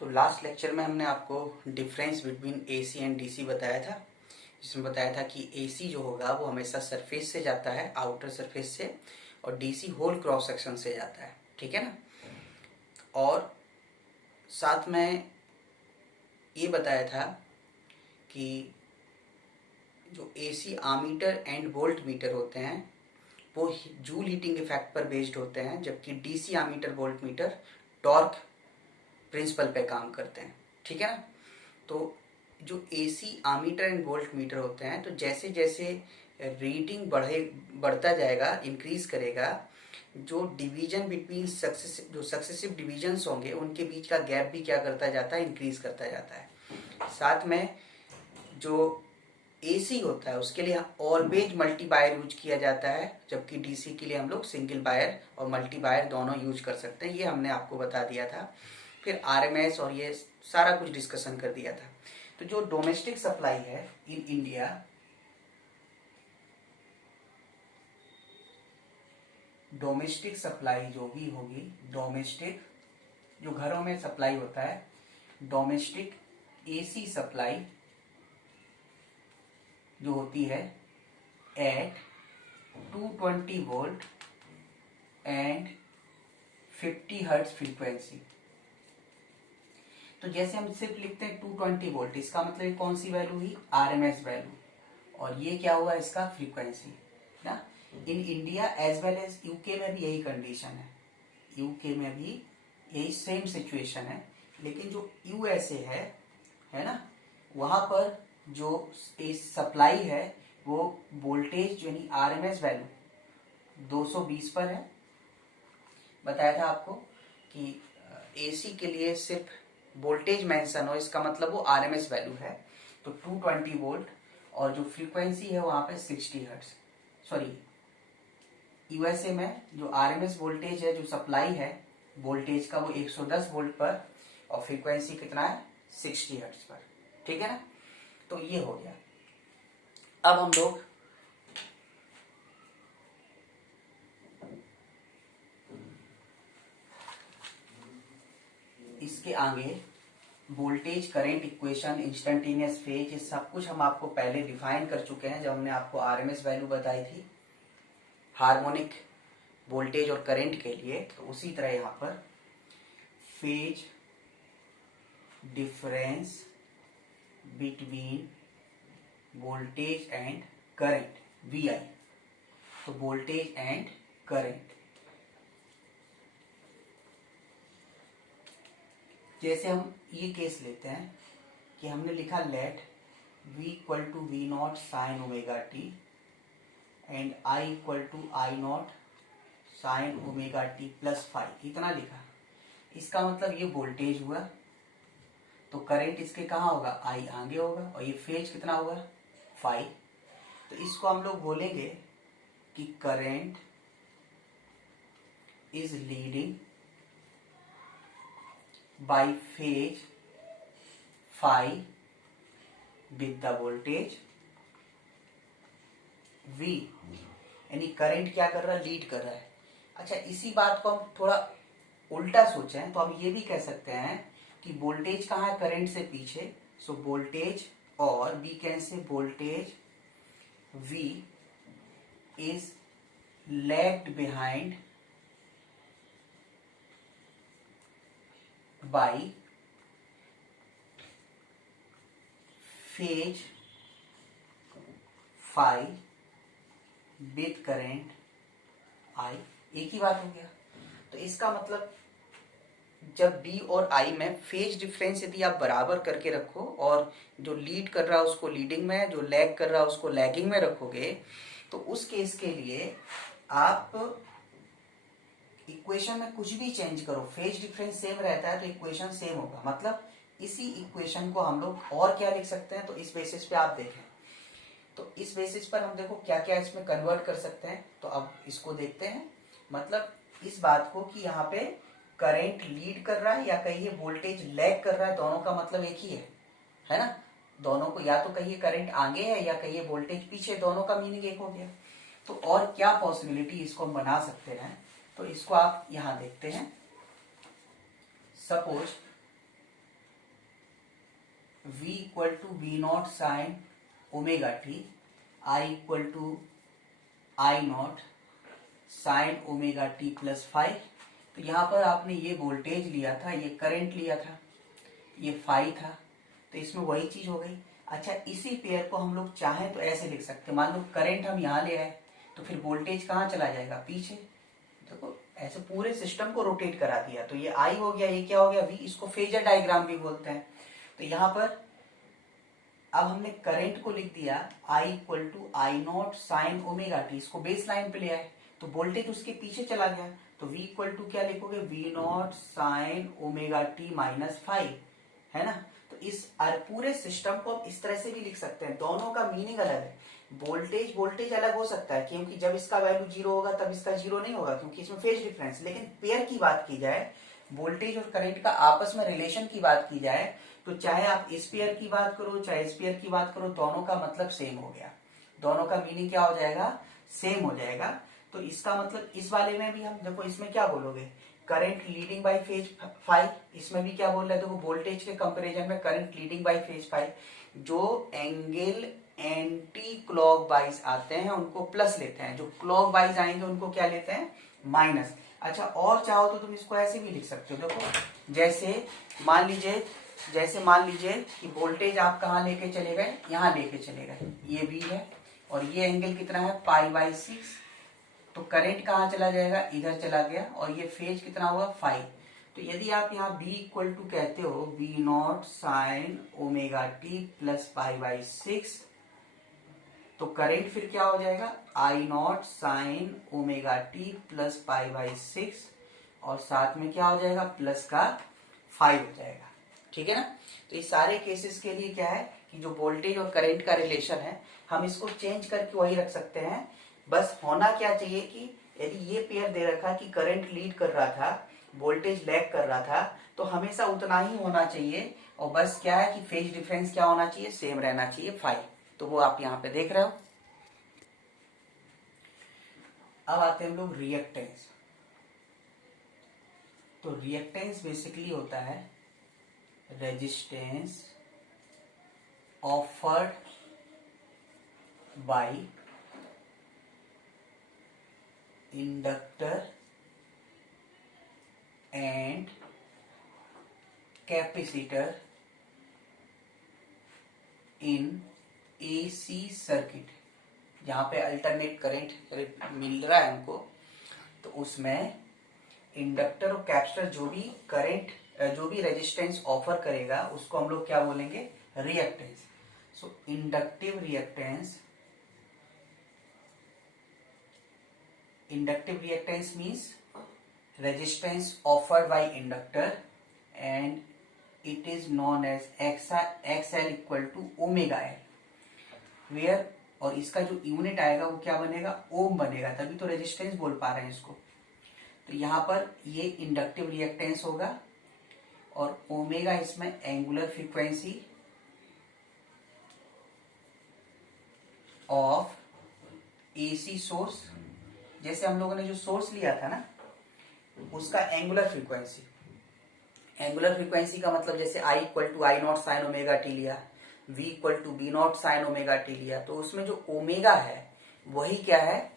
तो last lecture में हमने आपको difference between AC and DC बताया था, जिसमें बताया था कि एसी जो होगा वो हमेशा सरफेस से जाता है, आउटर सरफेस से, और डीसी होल क्रॉस सेक्शन से जाता है। ठीक है ना। और साथ में ये बताया था कि जो AC ammeter and volt meter होते हैं वो जूल हीटिंग इफेक्ट पर बेस्ड होते हैं, जबकि DC ammeter volt meter torque principle पे काम करते हैं। ठीक है ना। तो जो AC ammeter and volt meter होते हैं, तो जैसे जैसे रीडिंग बढ़ता जाएगा, इंक्रीज करेगा, जो डिवीजन बिटवीन सक्सेसिव डिवीजन्स होंगे उनके बीच का गैप भी क्या करता जाता है, इंक्रीज करता जाता है। साथ में जो एसी होता है उसके लिए ऑलवेज मल्टी बायर यूज किया जाता है, जबकि डीसी के लिए हम लोग सिंगल बायर और मल्टी बायर दोनों यूज कर सकते हैं। ये हमने आपको बता दिया था। फिर आरएमएस और ये सारा कुछ डिस्कशन कर दिया था। तो जो डोमेस्टिक सप्लाई है इन इंडिया, डोमेस्टिक सप्लाई जो भी होगी, डोमेस्टिक जो घरों में सप्लाई होता है, डोमेस्टिक एसी सप्लाई जो होती है at 220 volt and 50 hertz frequency. तो जैसे हम सिर्फ लिखते हैं 220 वोल्ट, इसका मतलब कौन सी वैल्यू हुई, आरएमएस वैल्यू, और ये क्या हुआ, इसका फ्रीक्वेंसी ना। In India as well as UK में भी यही कंडीशन है, यूके में भी यही सेम सिचुएशन है। लेकिन जो यूएसए है ना, वहां पर जो सप्लाई है वो वोल्टेज यानी आरएमएस वैल्यू 220 पर है। बताया था आपको कि एसी के लिए सिर्फ वोल्टेज मेंशन हो, इसका मतलब वो आरएमएस वैल्यू है, तो 220 वोल्ट, और जो फ्रीक्वेंसी है वहां पे 60 हर्ट्ज। सॉरी, यूएसए में जो आरएमएस वोल्टेज है, जो सप्लाई है वोल्टेज का, वो 110 वोल्ट पर, और फ्रीक्वेंसी कितना है, 60 हर्ट्ज पर। ठीक है ना। तो ये हो गया। अब हम लोग इसके आगे voltage current equation, instantaneous phase, ये सब कुछ हम आपको पहले डिफाइन कर चुके हैं जब हमने आपको आरएमएस वैल्यू बताई थी हार्मोनिक वोल्टेज और करंट के लिए। तो उसी तरह यहां पर phase difference between voltage and current, VI. तो वोल्टेज एंड करंट, जैसे हम ये केस लेते हैं कि हमने लिखा let v equal to V not sine omega T and i equal to I not sine omega T plus five, इतना लिखा। इसका मतलब ये वोल्टेज हुआ, तो करंट इसके कहाँ होगा, i आगे होगा, और ये फेज कितना होगा, फाइव। तो इसको हम लोग बोलेंगे कि current is leading by phase phi with the voltage V, यानी करंट क्या कर रहा है, लीड कर रहा है। अच्छा, इसी बात को हम थोड़ा उल्टा सोचें तो हम ये भी कह सकते हैं कि वोल्टेज कहाँ है, करंट से पीछे, सो वोल्टेज, और we can say voltage V is lagged behind by phase phi with current I। एक ही बात हो गया। तो इसका मतलब जब D और I में फेज डिफरेंस यदि आप बराबर करके रखो, और जो लीड कर रहा है उसको लीडिंग में, जो लैग कर रहा है उसको लैगिंग में रखोगे, तो उस केस के लिए आप इक्वेशन में कुछ भी चेंज करो, फेज डिफरेंस सेम रहता है तो इक्वेशन सेम होगा। मतलब इसी इक्वेशन को हम लोग और क्या लिख सकते हैं, तो इस बेसिस पे आप देखें, तो इस बेसिस पर हम देखो क्या क्या इसमें कन्वर्ट कर सकते हैं। तो अब इसको देखते हैं, मतलब इस बात को कि यहाँ पे करंट लीड कर रहा है या कहिए वोल्टेज लैग कर रहा है, दोनों का मतलब एक ही है ना। दोनों को या तो कहिए करंट आगे है या कहिए वोल्टेज पीछे, दोनों का मीनिंग एक हो गया। तो और क्या पॉसिबिलिटी इसको हम बना सकते हैं, तो इसको आप यहां देखते हैं। Suppose V equal to V not sine omega T, I equal to I not sine omega T plus 5। तो यहाँ पर आपने ये वोल्टेज लिया था, ये करंट लिया था, ये फाई था, तो इसमें वही चीज हो गई। अच्छा, इसी पेयर को हम लोग चाहें तो ऐसे लिख सकते हैं, मान लो करंट हम यहाँ ले आए तो फिर वोल्टेज कहाँ चला जाएगा, पीछे। देखो ऐसे पूरे सिस्टम को रोटेट करा दिया, तो ये आई हो गया, ये क्या हो गया, वी। इसको फेजर डायग्राम भी बोलते हैं। तो यहाँ पर अब हमने करंट को लिख दिया I equal to I not sine omega T, इसको बेस लाइन पे ले आए तो वोल्टेज उसके पीछे चला गया, तो v इक्वल टू क्या लिखोगे, V not sine omega T minus 5, है ना। तो इस पूरे सिस्टम को आप इस तरह से भी लिख सकते हैं, दोनों का मीनिंग अलग है। वोल्टेज अलग हो सकता है, क्योंकि जब इसका वैल्यू 0 होगा तब इसका 0 नहीं होगा, क्योंकि इसमें फेज डिफरेंस। लेकिन पेयर की बात की जाए, वोल्टेज और करंट का आपस में रिलेशन की बात की जाए, तो चाहे आप इस पेयर की बात करो चाहे इस पेयर की बात करो, दोनों का मतलब सेम हो गया, दोनों का मीनिंग क्या हो जाएगा, सेम हो जाएगा। तो इसका मतलब इस वाले में भी हम देखो, इसमें क्या बोलोगे, करंट लीडिंग बाय फेज 5, इसमें भी क्या बोल रहे हैं, देखो वोल्टेज के कंपैरिजन में करंट लीडिंग बाय फेज 5। जो एंगल एंटी क्लॉकवाइज आते हैं उनको प्लस लेते हैं, जो क्लॉकवाइज आएंगे उनको क्या लेते हैं, माइनस। अच्छा, और चाहो तो तुम इसको ऐसे भी लिख सकते हो, देखो जैसे मान लीजिए कि वोल्टेज आप कहाँ लेके चले गए, यहाँ लेके चले गए, ये V है और ये एंगल कितना है, π/6। तो करंट कहाँ चला जाएगा, इधर चला गया, और ये फेज कितना हुआ, 5। तो यदि आप यहाँ B इक्वल टू कहते हो V not sine omega T plus π/6, तो करंट फिर क्या हो जाएगा, I not sine omega T plus π/6, और साथ में क्या हो जाएगा, प्लस का 5 हो जाएगा। ठीक है ना। तो इस सारे केसेस के लिए क्या है कि जो वोल्टेज और करंट का रिलेशन है, हम इसको चेंज करके वही रख सकते हैं। बस होना क्या चाहिए कि यदि ये पेयर दे रखा कि करंट लीड कर रहा था, वोल्टेज लैग कर रहा था, तो हमेशा उतना ही होना चाहिए, और बस क्या है कि फेज डिफरेंस क्या होना चाहिए, सेम रहना चाहिए, 5। तो वो आप यहाँ पे देख रहे हो। अब आते हैं हम लोग रिएक्टेंस। तो रिएक्टेंस बेसिकली होता है resistance offered by inductor and capacitor in AC circuit. जहां पे अल्टरनेट करंट मिल रहा है हमको, तो उसमें इंडक्टर और कैपेसिटर जो भी रेजिस्टेंस ऑफर करेगा उसको हम लोग क्या बोलेंगे, reactance. So inductive reactance means resistance offered by inductor and it is known as XL equal to omega L, where, और इसका जो यूनिट आएगा वो क्या बनेगा, ओम बनेगा, तभी तो रेजिस्टेंस बोल पा रहे हैं इसको। तो यहाँ पर ये इंडक्टिव रिएक्टेंस होगा, और ओमेगा इसमें angular frequency of AC source, जैसे हम लोगों ने जो सोर्स लिया था ना उसका एंगुलर फ्रीक्वेंसी का मतलब, जैसे I equal to I not sine omega T लिया, V equal to B not sine omega T लिया, तो उसमें जो ओमेगा है वही क्या है,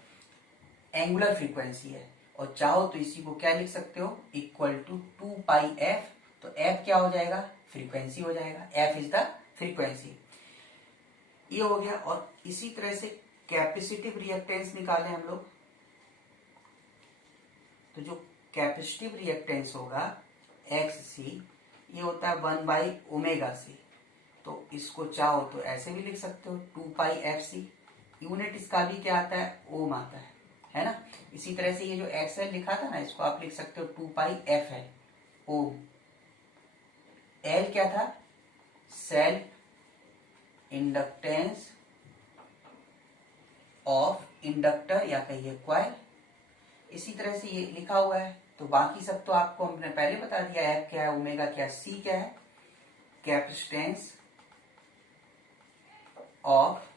एंगुलर फ्रीक्वेंसी है। और चाहो तो इसी को क्या लिख सकते हो, इक्वल टू 2πf। तो f क्या हो जाएगा, फ्रीक्वेंसी हो जाएगा, f इज द फ्रीक्वेंसी। ये हो गया। और इसी तरह से कैपेसिटिव रिएक्टेंस निकाले हम लोग, तो जो कैपेसिटिव रिएक्टेंस होगा XC, ये होता है 1/ωc। तो इसको चाहो तो ऐसे भी लिख सकते हो 2πfc। यूनिट इसका भी क्या आता है, ओम आता है ना। इसी तरह से ये जो XL लिखा था ना, इसको आप लिख सकते हो 2πfl ओम। L क्या था, सेल्फ इंडक्टेंस ऑफ इंडक्टर या कहिए कॉइल। इसी तरह से ये लिखा हुआ है, तो बाकी सब तो आपको हमने पहले बता दिया, F क्या है, ओमेगा क्या है, C क्या है, कैपेसिटेंस ऑफ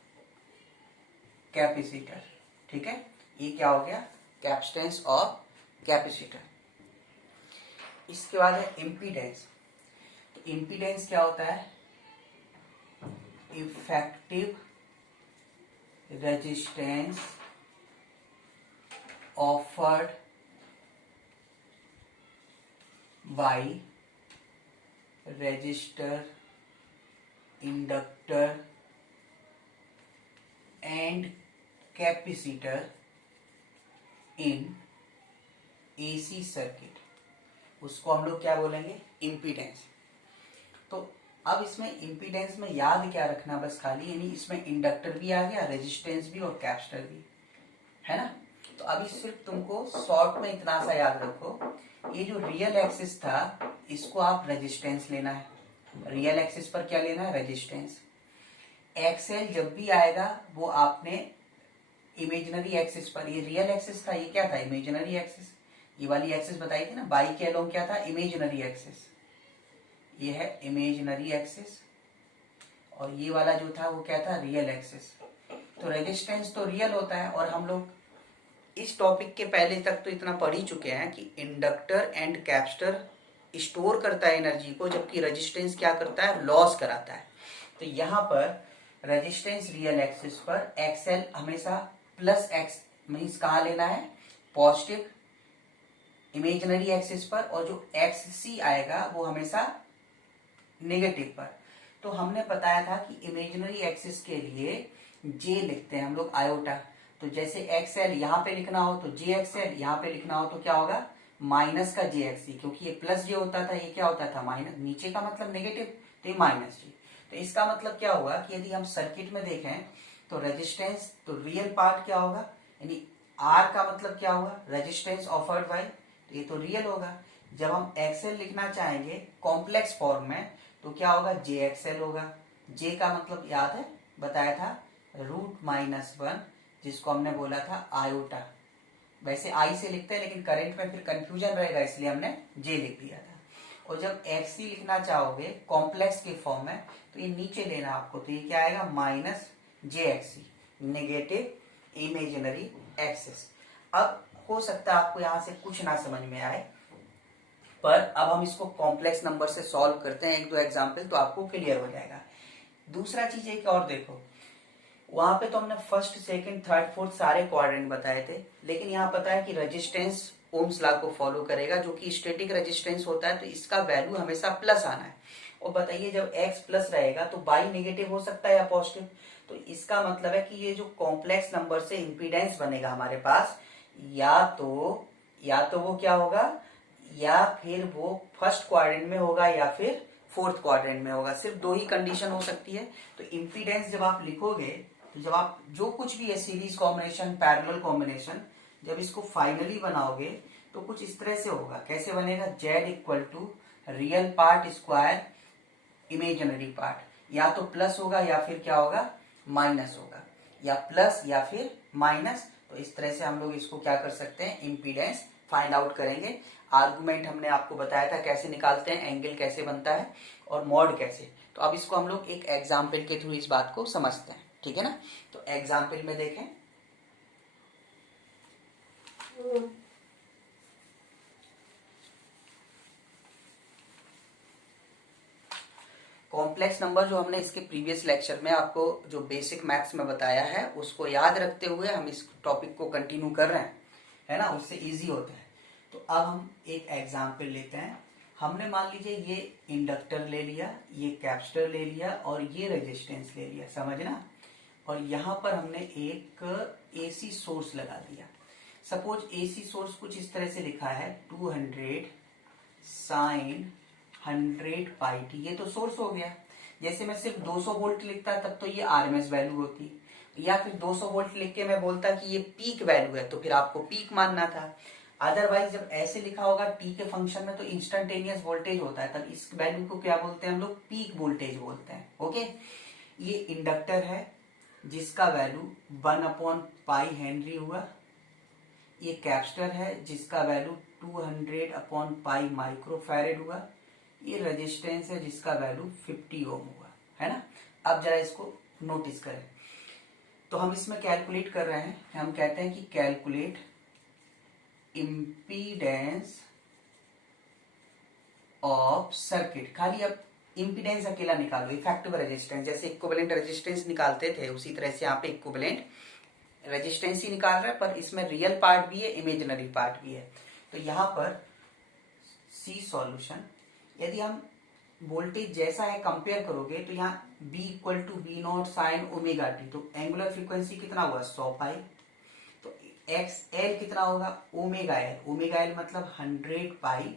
कैपेसिटर। ठीक है, ये क्या हो गया, कैपेसिटेंस ऑफ कैपेसिटर। इसके बाद है इम्पीडेंस। तो इम्पीडेंस क्या होता है, effective resistance offered by resistor, inductor and capacitor in AC circuit, उसको हम लोग क्या बोलेंगे, इम्पीडेंस। तो अब इसमें इम्पीडेंस में याद क्या रखना, बस खाली यानी इसमें इंडक्टर भी आ गया, रेजिस्टेंस भी और कैपेसिटर भी, है ना। तो अभी सिर्फ तुमको शॉर्ट में इतना सा याद रखो, ये जो रियल एक्सिस था इसको आप रेजिस्टेंस लेना है, रियल एक्सिस पर क्या लेना है, रेजिस्टेंस। एक्सएल जब भी आएगा वो आपने इमेजिनरी एक्सिस पर, ये रियल एक्सिस था, ये क्या था, इमेजिनरी एक्सिस। ये वाली एक्सिस बताई थी ना, बाई के अलोंग क्या था, इमेजिनरी एक्सिस, ये है इमेजिनरी एक्सिस, और ये वाला जो था वो क्या था, रियल एक्सिस। तो रेजिस्टेंस तो रियल होता है, और हम लोग इस टॉपिक के पहले तक तो इतना पढ़ ही चुके हैं कि इंडक्टर एंड कैपेसिटर स्टोर करता है एनर्जी को, जबकि रेजिस्टेंस क्या करता है, लॉस कराता है। तो यहाँ पर रेजिस्टेंस रियल एक्सिस पर एक्सएल हमेशा प्लस एक्स मीन्स कहाँ लेना है, पॉजिटिव इमेजिनरी एक्सिस पर, और जो एक्स सी आएगा वो हमेशा नेगेटिव पर। तो हमने बताया था कि इमेजिनरी एक्सिस के लिए जे लिखते हैं हम लोग आयोटा, तो जैसे एक्सएल यहाँ पे लिखना हो तो जे एक्सएल, यहाँ पे लिखना हो तो क्या होगा, माइनस का जे एक्स सी, क्योंकि ये प्लस जे होता था, ये क्या होता था, माइनस, नीचे का मतलब नेगेटिव, तो ये माइनस जे। तो इसका मतलब क्या हुआ कि यदि हम सर्किट में देखें तो रेजिस्टेंस, तो रियल पार्ट क्या होगा, यानी आर का मतलब क्या हुआ, रेजिस्टेंस ऑफर्ड बाय, तो ये तो रियल होगा। जब हम एक्सएल लिखना चाहेंगे कॉम्प्लेक्स फॉर्म में तो क्या होगा, जे एक्सएल होगा। जे का मतलब याद है, बताया था, √-1, जिसको हमने बोला था आयोटा। वैसे आई से लिखते हैं लेकिन करंट में फिर कंफ्यूजन रहेगा, इसलिए हमने जे लिख दिया था। और जब एक्स सी लिखना चाहोगे कॉम्प्लेक्स के फॉर्म में तो ये नीचे लेना आपको, तो ये क्या आएगा, माइनस जे एक्स सी, नेगेटिव इमेजिनरी एक्सिस। अब हो सकता है आपको यहां से कुछ ना समझ में आए, पर अब हम इसको कॉम्प्लेक्स नंबर से सॉल्व करते हैं, एक दो एग्जाम्पल, तो आपको क्लियर हो जाएगा। दूसरा चीज एक और देखो, वहां पे तो हमने फर्स्ट सेकंड थर्ड फोर्थ सारे क्वाड्रेंट बताए थे, लेकिन यहाँ पता है कि रेजिस्टेंस ओम्स लॉ को फॉलो करेगा, जो कि स्टैटिक रेजिस्टेंस होता है, तो इसका वैल्यू हमेशा प्लस आना है। और बताइए जब x प्लस रहेगा तो बाई नेगेटिव हो सकता है या पॉजिटिव, तो इसका मतलब है कि ये जो कॉम्प्लेक्स नंबर से इंपीडेंस बनेगा हमारे पास, या तो वो क्या होगा, या फिर वो फर्स्ट क्वाड्रेंट में होगा या फिर फोर्थ क्वाड्रेंट में होगा, सिर्फ दो ही कंडीशन हो सकती है। तो इंपीडेंस जब आप लिखोगे, तो जब आप जो कुछ भी है सीरीज कॉम्बिनेशन, पैरेलल कॉम्बिनेशन, जब इसको फाइनली बनाओगे तो कुछ इस तरह से होगा, कैसे बनेगा, Z equal to real part square imaginary part, या तो प्लस होगा या फिर क्या होगा, माइनस होगा, या प्लस या फिर माइनस। तो इस तरह से हम लोग इसको क्या कर सकते हैं, इंपीडेंस फाइंड आउट करेंगे। आर्गुमेंट हमने आपको बताया था कैसे निकालते हैं, एंगल कैसे बनता है और मॉड कैसे। तो अब इसको हम लोग एक एग्जाम्पल के थ्रू इस बात को समझते हैं, ठीक है ना। तो एग्जाम्पल में देखें, कॉम्प्लेक्स नंबर जो हमने इसके प्रीवियस लेक्चर में आपको जो बेसिक मैथ्स में बताया है उसको याद रखते हुए हम इस टॉपिक को कंटिन्यू कर रहे हैं, है ना, उससे इजी होता है। तो अब हम एक एग्जाम्पल लेते हैं। हमने मान लीजिए ये इंडक्टर ले लिया, ये कैपेसिटर ले लिया और ये रेजिस्टेंस ले लिया, समझना। और यहाँ पर हमने एक एसी सोर्स लगा दिया। सपोज एसी सोर्स कुछ इस तरह से लिखा है, 200 साइन 100 पाई टी, ये तो सोर्स हो गया। जैसे मैं सिर्फ 200 वोल्ट लिखता तब तो ये आरएमएस वैल्यू होती, या फिर 200 वोल्ट लिख के मैं बोलता कि ये पीक वैल्यू है, तो फिर आपको पीक मानना था। अदरवाइज जब ऐसे लिखा होगा टी के फंक्शन में तो इंस्टेंटेनियस वोल्टेज होता है, तब इस वैल्यू को क्या बोलते हैं हम लोग, पीक वोल्टेज बोलते हैं। ओके, ये इंडक्टर है जिसका वैल्यू 1/पाई हेनरी हुआ, ये कैपेसिटर है जिसका वैल्यू 200/पाई माइक्रोफैरेड हुआ, ये रेजिस्टेंस है जिसका वैल्यू 50 ओम हुआ, है ना। अब जरा इसको नोटिस करें, तो हम इसमें कैलकुलेट कर रहे हैं, हम कहते हैं कि कैलकुलेट इम्पीडेंस ऑफ सर्किट। खाली अब इम्पीडेंस अकेला निकालो, इफेक्टिव रेजिस्टेंस, जैसे इक्विवेलेंट रेजिस्टेंस निकालते थे उसी तरह से यहाँ पे इक्विवेलेंट रेजिस्टेंस ही निकाल रहा है, पर इसमें रियल पार्ट भी है, इमेजिनरी पार्ट भी है। तो यहाँ पर सी सॉल्यूशन, यदि हम वोल्टेज जैसा है कंपेयर करोगे तो यहाँ B equal to B not sine omega T, तो एंगुलर फ्रीक्वेंसी कितना हुआ 100 पाई, तो एक्स एल कितना होगा ओमेगा एल, ओमेगा एल मतलब 100 पाई,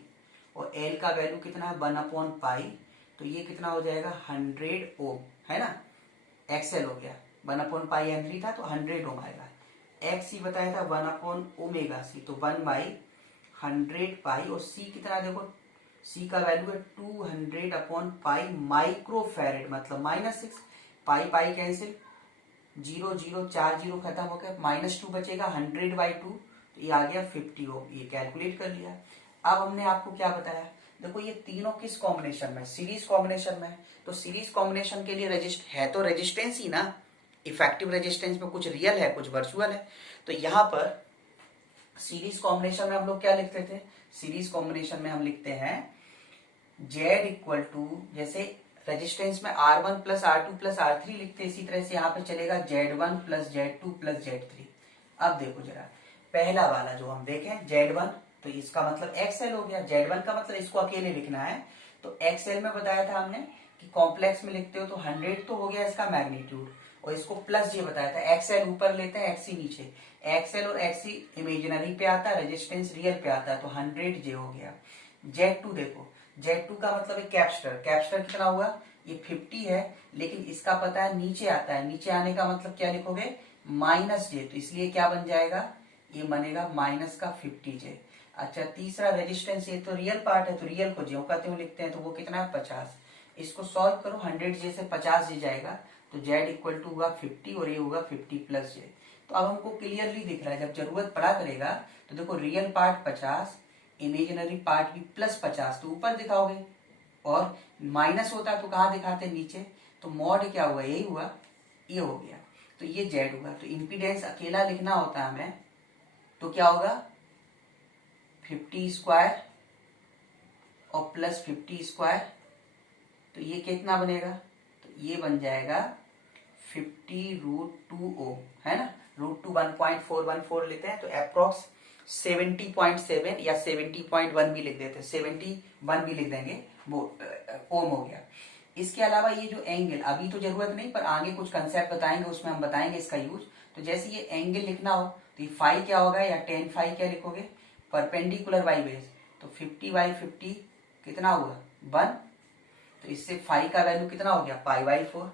और एल का वैल्यू कितना है 1/पाई, तो ये कितना हो जाएगा 100 ओम, है ना। एक्सएल हो गया 1/पाई हेनरी था तो 100 ओम आएगा। एक्स ही बताया था 1/ओमेगा सी, तो 1/100 पाई, और सी कितना देखो, सी का वैल्यू है 200/पाई माइक्रोफैरेड, मतलब -6, पाई पाई कैंसिल, 0 0 4 0 खत्म हो गया, -2 बचेगा, 100/2, तो ये आ गया 50 ओम। ये कैलकुलेट कर लिया। अब हमने आपको क्या बताया, देखो ये तीनों किस कॉम्बिनेशन में, सीरीज कॉम्बिनेशन में, तो सीरीज कॉम्बिनेशन के लिए रजिस्ट है तो रेजिस्टेंस ही ना, इफेक्टिव रेजिस्टेंस में कुछ रियल है कुछ वर्चुअल है। तो यहाँ पर सीरीज कॉम्बिनेशन में हम लोग क्या लिखते थे, सीरीज कॉम्बिनेशन में हम लिखते हैं Z इक्वल टू, जैसे रेजिस्टेंस में R1 plus R2 plus R3 लिखते, इसी तरह से यहाँ पे चलेगा Z1 plus Z2 plus Z3। अब देखो जरा पहला वाला जो हम देखें Z1, तो इसका मतलब XL हो गया, Z1 का मतलब इसको अकेले लिखना है, तो XL में बताया था हमने कि कॉम्प्लेक्स में लिखते हो तो 100 तो हो गया इसका मैग्नीट्यूड, और इसको प्लस जे बताया था, XL ऊपर लेते हैं XC नीचे, XL और XC इमेजिनरी पे आता है, रेजिस्टेंस रियल पे आता है, तो 100 जे हो गया। Z2 देखो, Z2 का मतलब है कैप्स्टर, कैप्स्टर कितना हुआ ये 50 है, लेकिन इसका पता है नीचे आता है, नीचे आने का मतलब क्या लिखोगे -j, तो इसलिए क्या बन जाएगा ये बनेगा माइनस का 50j। अच्छा तीसरा रेजिस्टेंस, ये तो रियल पार्ट है तो रियल को ज्यों का त्यों लिखते हैं, तो वो कितना है 50, इसको सॉल्व करो 100j से 50j जाएगा, तो Z इक्वल टू हुआ 50 और ये होगा 50 प्लस j। तो अब हमको क्लियरली दिख रहा है, जब जरूरत पड़ा करेगा तो देखो रियल पार्ट 50, इमेजिनरी पार्ट भी +50, तो ऊपर दिखाओगे, और माइनस होता है तो कहाँ दिखाते नीचे, तो मॉड क्या हुआ यही हुआ, ये हो गया, तो ये Z होगा। तो इम्पीडेंस अकेला लिखना होता है हमें, तो क्या होगा 50 स्क्वायर और प्लस 50 स्क्वायर, तो ये कितना बनेगा, तो ये बन जाएगा 50√2 ओम, है ना, √2 1.414 लेते हैं, तो अप्रोक्स 70.7 या 70.1 भी लिख देते हैं, 71 भी लिख देंगे, वो ओम हो गया। इसके अलावा ये जो एंगल, अभी तो जरूरत नहीं, पर आगे कुछ कंसेप्ट बताएंगे उसमें हम बताएंगे इसका यूज। तो जैसे ये एंगल लिखना हो तो ये फाई क्या होगा, या tan फाई क्या लिखोगे, परपेंडिकुलर बाई बेस, तो 50/50 कितना हुआ 1, तो इससे फाई का वैल्यू कितना हो गया π/4।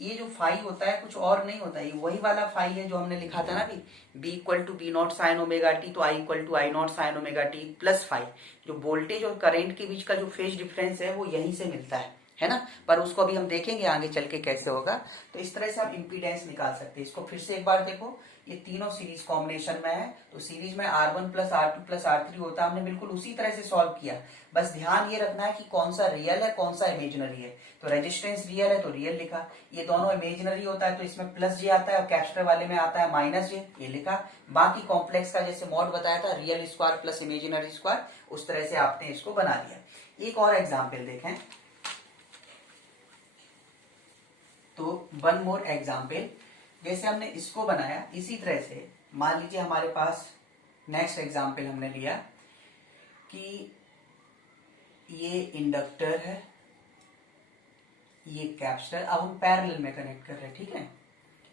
ये जो फाई होता है कुछ और नहीं होता है, ये वही वाला फाई है जो हमने लिखा था ना अभी, B equal to B not sine omega T, तो I equal to I not sine omega T plus phi. जो वोल्टेज और करंट के बीच का जो फेज डिफरेंस है वो यहीं से मिलता है ना, पर उसको अभी हम देखेंगे आगे चल के कैसे होगा। तो इस तरह से हम इम्पीडेंस निकाल सकते हैं। इसको फिर से एक बार देखो, ये तीनों सीरीज कॉम्बिनेशन में है, तो सीरीज में R1 plus R2 plus R3 होता है, हमने बिल्कुल उसी तरह से सॉल्व किया। बस ध्यान ये रखना है कि कौन सा रियल है कौन सा इमेजिनरी है, तो रेजिस्टेंस रियल है तो रियल लिखा, ये दोनों इमेजिनरी होता है तो इसमें प्लस जे आता है, और कैप्स्टर वाले में आता है माइनस जे, ये लिखा। बाकी कॉम्प्लेक्स का जैसे मॉड बताया था, real square plus imaginary square, उस तरह से आपने इसको बना दिया। एक और एग्जाम्पल देखें, तो वन मोर एग्जाम्पल, जैसे हमने इसको बनाया इसी तरह से मान लीजिए हमारे पास नेक्स्ट एग्जाम्पल हमने लिया कि ये इंडक्टर है, ये कैपेसिटर, अब हम पैरेलल में कनेक्ट कर रहे हैं, ठीक है,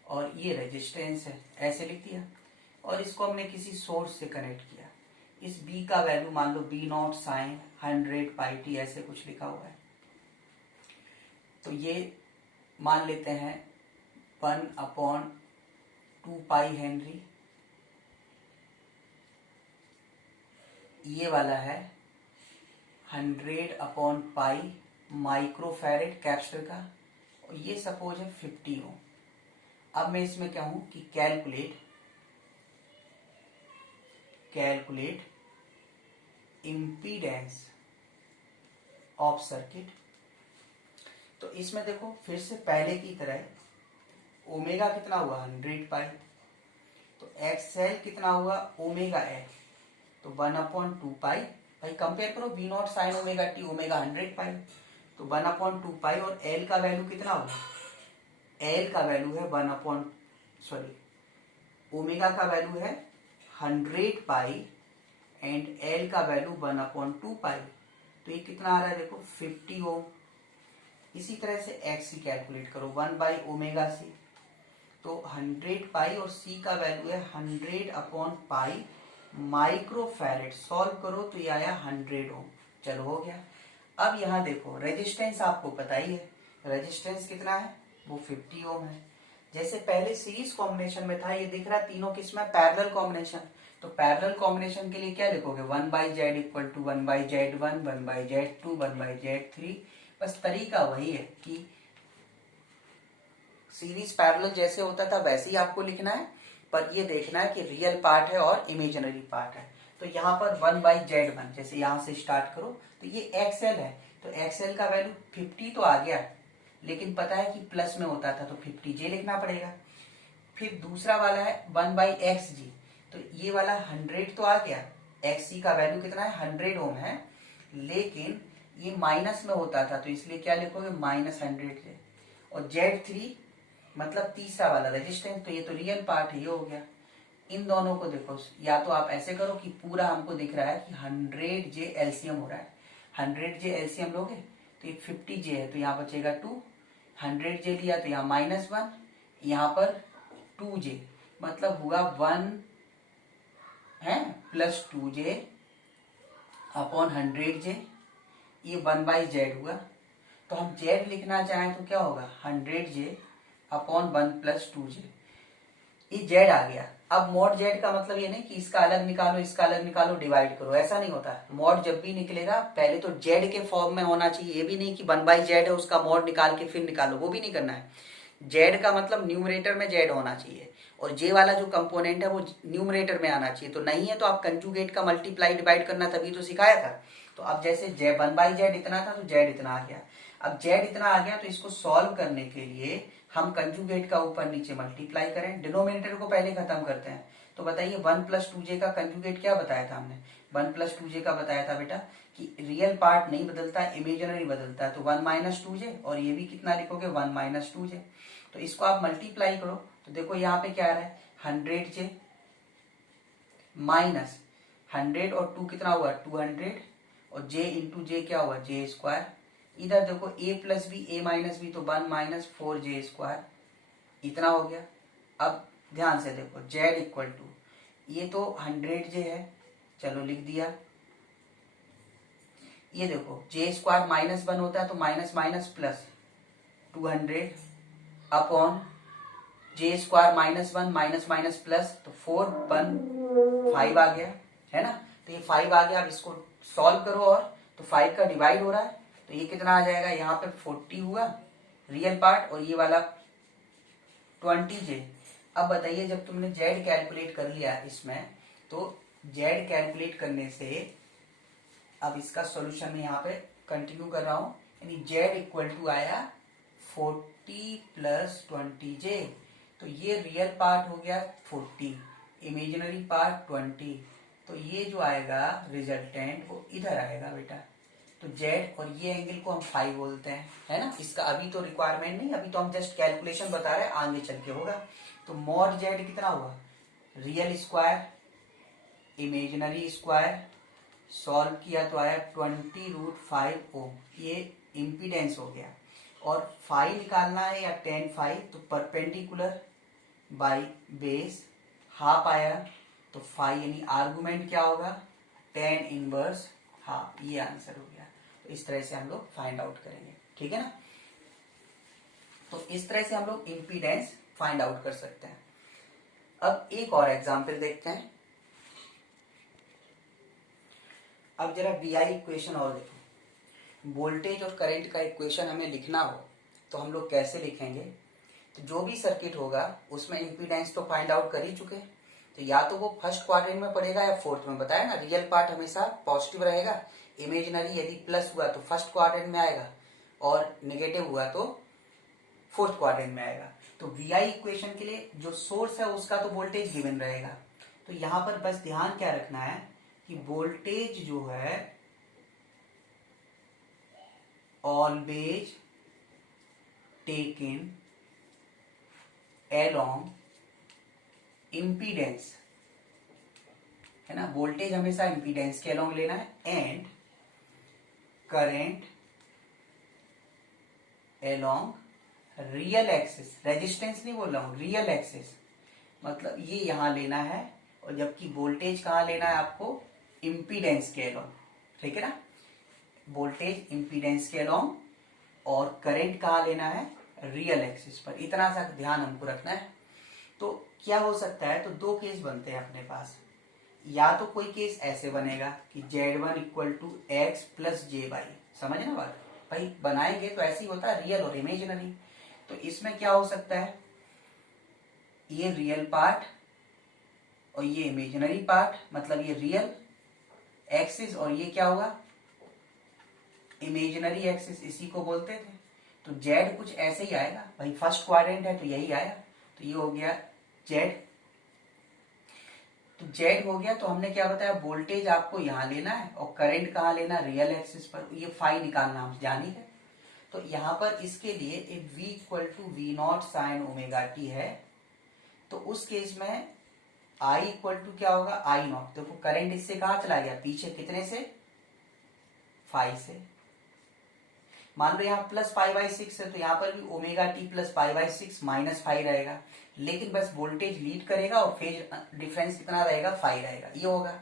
और ये रेजिस्टेंस है, ऐसे लिख दिया, और इसको हमने किसी सोर्स से कनेक्ट किया। इस B का वैल्यू मान लो B नॉट साइन 100πt ऐसे कुछ लिखा हुआ है, तो ये मान लेते हैं 1/2π हेनरी, ये वाला है 100/π माइक्रोफैरेड कैपेसिटर का, और ये सपोज है 50 ओम। अब मैं इसमें क्या हूं कि कैलकुलेट इम्पीडेंस ऑफ सर्किट। तो इसमें देखो फिर से पहले की तरह ओमेगा कितना हुआ 100π, तो एक्सएल कितना हुआ ओमेगा एल, तो 1/2π, भाई कंपेयर करो B not sine omega T omega 100π, तो 1/2 पाई, और एल का वैल्यू कितना होगा, एल का वैल्यू है ओमेगा का वैल्यू है 100 पाई एंड एल का वैल्यू 1/2 पाई। तो ये कितना आ रहा है देखो 50 ओम। इसी तरह से एक्स सी कैलकुलेट करो 1/ओमेगा सी, तो 100 पाई और सी का वैल्यू है 100/पाई माइक्रोफैरेड। सॉल्व करो तो ये आया 100 ओम। चलो हो गया। अब यहाँ देखो रेजिस्टेंस आपको पता ही है, रेजिस्टेंस कितना है, वो 50 ओम है। जैसे पहले सीरीज कॉम्बिनेशन में था, ये दिख रहा है तीनों किसमें पैरेलल कॉम्बिनेशन। तो पैरेलल कॉम्बिनेशन के लिए क्या लिखोगे, 1/z equal to 1/z1, 1/z2, 1/z3। बस तरीका वही है कि सीरीज पैरेलल जैसे होता था वैसे ही आपको लिखना है, पर ये देखना है कि रियल पार्ट है और इमेजिनरी पार्ट है। तो यहाँ पर 1/z1, जैसे यहाँ से स्टार्ट करो तो ये एक्सएल है, तो एक्सएल का वैल्यू 50 तो आ गया, लेकिन पता है कि प्लस में होता था तो 50j लिखना पड़ेगा। फिर दूसरा वाला है 1/xg, तो ये वाला 100 तो आ गया, xc का वैल्यू कितना है 100 ओम है, लेकिन ये माइनस में होता था तो इसलिए क्या लिखोगे -100j। और Z3 मतलब तीसरा वाला रेजिस्टेंस, तो ये तो रियल पार्ट है, ये हो गया। इन दोनों को देखो, या तो आप ऐसे करो कि पूरा हमको दिख रहा है कि 100j एलसीएम हो रहा है, 100j एलसीएम लोगे तो ये 50j है, तो यहाँ बचेगा 2, 100j लिया तो यहाँ -1, यहाँ पर 2j, मतलब हुआ 1 है प्लस 2j अपॉन 100j, ये 1/z हुआ। तो हम z लिखना चाहें तो क्या होगा 100j अपॉन 1 प्लस 2j, ये z आ गया। अब मॉड z का मतलब ये नहीं कि इसका अलग निकालो इसका अलग निकालो डिवाइड करो, ऐसा नहीं होता। मॉड जब भी निकलेगा पहले तो z के फॉर्म में होना चाहिए, ये भी नहीं कि 1/z है उसका मॉड निकाल के फिर निकालो, वो भी नहीं करना है। z का मतलब न्यूमरेटर में z होना चाहिए, और j वाला जो कंपोनेंट है वो न्यूमरेटर में आना चाहिए। तो नहीं है तो आप कंजुगेट का मल्टीप्लाई डिवाइड करना तभी तो सिखाया था। तो अब जैसे 1/z इतना था तो z इतना आ गया। अब z इतना आ गया तो इसको सॉल्व करने के लिए हम कंजुगेट का ऊपर नीचे मल्टीप्लाई करें, डिनोमिनेटर को पहले खत्म करते हैं। तो बताइए 1 प्लस 2j का कंजुगेट क्या बताया था हमने, 1 प्लस 2j का बताया था बेटा कि रियल पार्ट नहीं बदलता, इमेजिनरी बदलता है। तो 1 माइनस 2j, और ये भी कितना लिखोगे 1 माइनस 2j। तो इसको आप मल्टीप्लाई करो तो देखो यहाँ पे क्या आ रहा है 100j माइनस 100 और 2 कितना हुआ 200, और j इंटू जे क्या हुआ j²। इधर देखो a plus B a minus B, तो 1 माइनस 4j², इतना हो गया। अब ध्यान से देखो z इक्वल टू, ये तो 100j है, चलो लिख दिया। ये देखो j² -1 होता है तो minus minus plus 200 upon j² -1 minus minus plus, तो 4 1 5 आ गया है ना। तो ये 5 आ गया। अब इसको सॉल्व करो, और तो 5 का डिवाइड हो रहा है तो ये कितना आ जाएगा, यहाँ पे 40 हुआ रियल पार्ट, और ये वाला 20j। अब बताइए जब तुमने z कैलकुलेट कर लिया इसमें, तो z कैलकुलेट करने से अब इसका सॉल्यूशन में यहाँ पे कंटिन्यू कर रहा हूं, यानी z इक्वल टू आया 40 प्लस 20j। तो ये रियल पार्ट हो गया 40, इमेजिनरी पार्ट 20, तो ये जो आएगा रिजल्टेंट वो इधर आएगा बेटा। तो z और ये एंगल को हम फाई बोलते हैं, है ना। इसका अभी तो रिक्वायरमेंट नहीं, अभी तो हम जस्ट कैलकुलेशन बता रहे हैं, आगे चल के होगा। तो मॉड z कितना हुआ, real square imaginary square, solve किया तो आया 20√5 ओम, ये इम्पीडेंस हो गया। और फाई निकालना है या tan फाई, तो परपेंडिकुलर बाई बेस हाफ आया, तो फाई यानी आर्गुमेंट क्या होगा tan इनवर्स हाफ, ये आंसर हो गया। तो इस तरह से हम लोग फाइंड आउट करेंगे, ठीक है ना। तो इस तरह से हम लोग इम्पीडेंस फाइंड आउट कर सकते हैं। अब एक और एग्जांपल देखते हैं। अब जरा VI इक्वेशन और देखो, वोल्टेज और करंट का इक्वेशन हमें लिखना हो तो हम लोग कैसे लिखेंगे। तो जो भी सर्किट होगा उसमें इम्पीडेंस तो फाइंड आउट कर ही चुके, तो या तो वो फर्स्ट क्वाड्रेंट में पड़ेगा या फोर्थ में। बताया ना रियल पार्ट हमेशा पॉजिटिव रहेगा, इमेजिनरी यदि प्लस हुआ तो फर्स्ट क्वाड्रेंट में आएगा, और नेगेटिव हुआ तो फोर्थ क्वाड्रेंट में आएगा। तो VI इक्वेशन के लिए जो सोर्स है उसका तो वोल्टेज गिवन रहेगा। तो यहाँ पर बस ध्यान क्या रखना है कि वोल्टेज जो है always taken along impedance, है ना, वोल्टेज हमेशा इंपीडेंस के अलोंग लेना है, and current along real axis, resistance नहीं बोल रहा हूं, रियल एक्सिस, मतलब ये यहां लेना है, और जबकि वोल्टेज कहां लेना है आपको, इंपीडेंस के अलोंग, ठीक है ना, वोल्टेज इंपीडेंस के अलोंग, और करंट कहां लेना है, रियल एक्सिस पर, इतना सा ध्यान हमको रखना है। तो क्या हो सकता है, तो दो केस बनते हैं अपने पास, या तो कोई केस ऐसे बनेगा कि Z1 equal to X plus J Y, समझ ना बात, भाई बनाएंगे तो ऐसे ही होता है, रियल और इमेजिनरी। तो इसमें क्या हो सकता है, ये रियल पार्ट और ये इमेजिनरी पार्ट, मतलब ये रियल एक्सिस और ये क्या होगा, इमेजिनरी एक्सिस, इसी को बोलते थे। तो Z कुछ ऐसे ही आएगा, भाई फर्स्ट क्वाड्रेंट है तो यही आया, तो ये हो गया Z। तो Z हो गया, तो हमने क्या बताया, वोल्टेज आपको यहां लेना है और करंट कहां लेना, रियल एक्सिस पर, ये फाई निकालना हम जानी है। तो यहां पर इसके लिए एक V equal to V not sine omega T है, तो उस केस में I इक्वल टू क्या होगा, I नॉट, देखो करंट इससे कहां चला गया, पीछे कितने से, फाई से, मान लो यहाँ प्लस पाई बाई सिक्स है, तो यहाँ पर भी omega T plus pi by six minus five रहेगा, लेकिन बस वोल्टेज लीड करेगा और फेज डिफरेंस कितना रहेगा, फाइव रहेगा, ये होगा।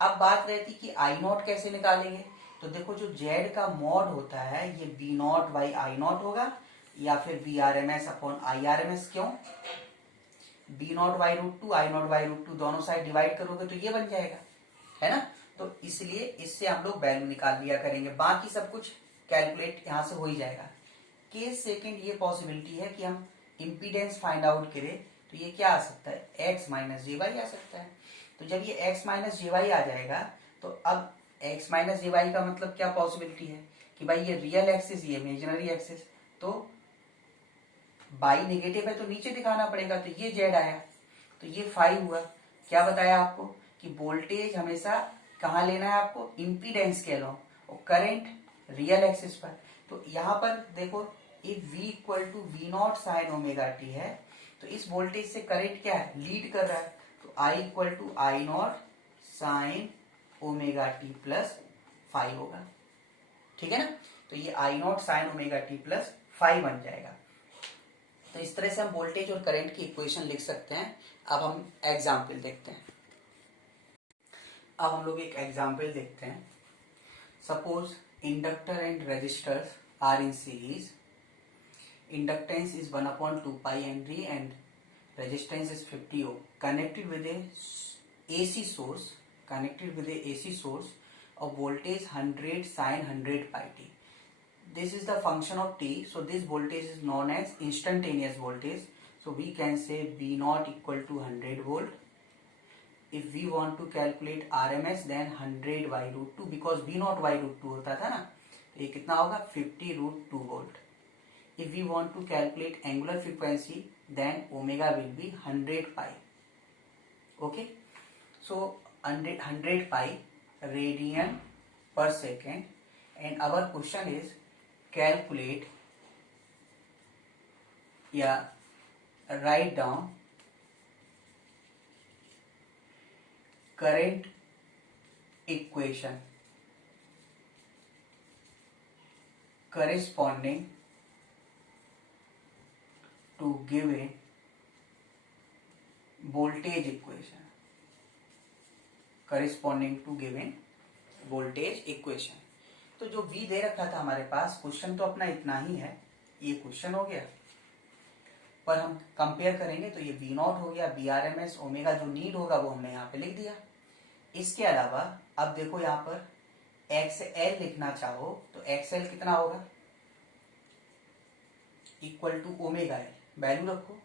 अब बात रहती कि आई नॉट कैसे निकालेंगे, तो देखो जो जेड का मॉड होता है ये B not by I not होगा, या फिर B R M S upon I R M S, क्यों, B not by root two, I not by root two, दोनों साइड डिवाइड करोगे तो ये बन जाएगा, है ना। तो इसलिए इससे हम लोग वैल्यू निकाल लिया करेंगे, बाकी सब कुछ कैलकुलेट यहां से हो ही जाएगा। केस सेकंड ये पॉसिबिलिटी है कि हम इंपीडेंस फाइंड आउट करें, तो ये क्या आ सकता है, एक्स माइनस जे वाई आ सकता है। तो जब ये एक्स माइनस जे वाई आ जाएगा, तो अब एक्स माइनस जे वाई का मतलब क्या पॉसिबिलिटी है कि भाई ये रियल एक्सिस, ये इमेजिनरी एक्सिस, तो बाई नेगेटिव है तो नीचे दिखाना पड़ेगा, तो ये जेड आया, तो ये फाइव हुआ। क्या बताया आपको कि वोल्टेज हमेशा कहाँ लेना है आपको, इंपीडेंस के अलोंग, और करंट रियल एक्सिस पर। तो यहां पर देखो ये V equal to V not sine omega T है, तो इस वोल्टेज से करंट क्या है, लीड कर रहा है, तो I equal to I not sine omega T plus five होगा, ठीक है ना। तो ये I not sine omega T plus five बन जाएगा। तो इस तरह से हम वोल्टेज और करंट की इक्वेशन लिख सकते हैं। अब हम एग्जाम्पल देखते हैं। अब हम लोग एक एग्जाम्पल देखते हैं। Suppose inductor and resistors are in series. Inductance is 1 upon 2 pi Henry and resistance is 50 ohm. Connected with a AC source, of voltage 100 sin 100 pi t. This is the function of t. So this voltage is known as instantaneous voltage. So we can say V naught equal to 100 volt. If we want to calculate RMS then 100 by root 2, because V naught by root 2 होता था ना, तो ये कितना होगा 50 root 2 volt. If we want to calculate angular frequency then omega will be 100 pi. Okay, so 100 pi radian per second, and our question is calculate, write down current equation corresponding to given voltage equation, तो जो V दे रखा था हमारे पास, question तो अपना इतना ही है, ये क्वेश्चन हो गया, पर हम कंपेयर करेंगे तो ये V नॉट हो गया, V R M S, omega जो नीड होगा वो हमने यहाँ पे लिख दिया। इसके अलावा अब देखो यहाँ पर XL लिखना चाहो तो XL कितना होगा, equal to omega L, value रखो,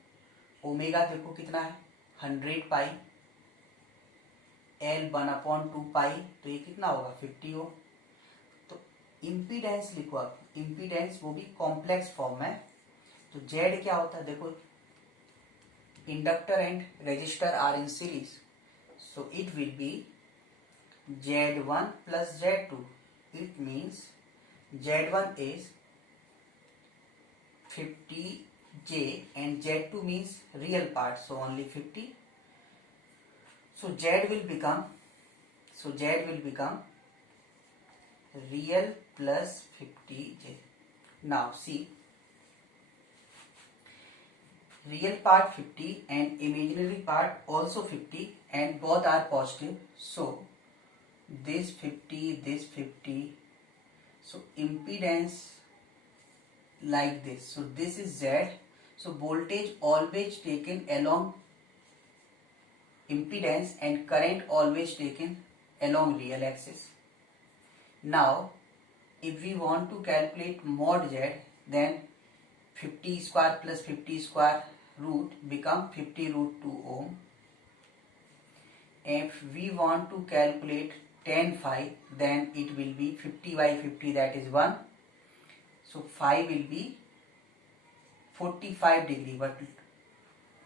ओमेगा देखो कितना है 100 पाई, L 1 अपॉन 2 पाई, तो ये कितना होगा 50 ओम। तो इम्पीडेंस लिखो, आप इम्पीडेंस वो भी कॉम्प्लेक्स फॉर्म में, तो Z क्या होता है, देखो inductor and resistor R in series, so it will be Z1 plus Z2. It means Z1 is 50j and z2 means real part, so only 50. So z will become real plus 50j. Now see, real part 50 and imaginary part also 50 and both are positive. So this 50, this 50. So impedance like this. So this is Z. So voltage always taken along impedance and current always taken along real axis. Now if we want to calculate mod Z, then 50 square plus 50 square root become 50 root 2 ohm. If we want to calculate tan phi, then it will be 50 by 50, that is 1. So phi will be 45 degree, but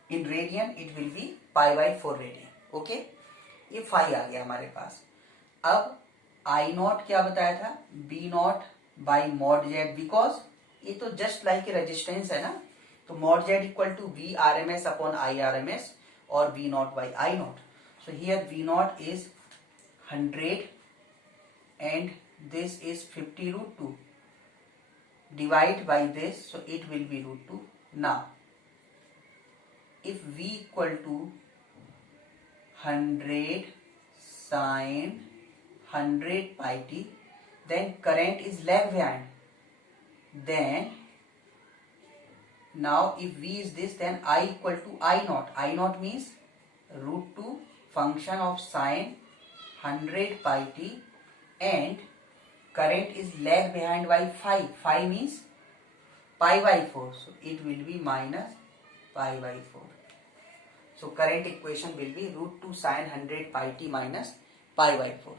in radian it will be pi by 4 radian. Okay, ये phi आ गया हमारे पास. अब I not क्या बताया था, B naught by mod Z, because ये तो just like resistance है ना. तो mod Z equal to V RMS upon I RMS और V naught by I naught. So here V naught is 100 and this is 50 root 2. Divide by this, so it will be root 2. Now, if V equal to 100 sin 100 pi t, then current is lag behind. Then, now if V is this, then I equal to I naught. I naught means root 2 function of sine 100 pi t and current is lag behind by phi. Phi means pi by 4. So it will be minus pi by 4. So current equation will be root 2 sine 100 pi t minus pi by 4.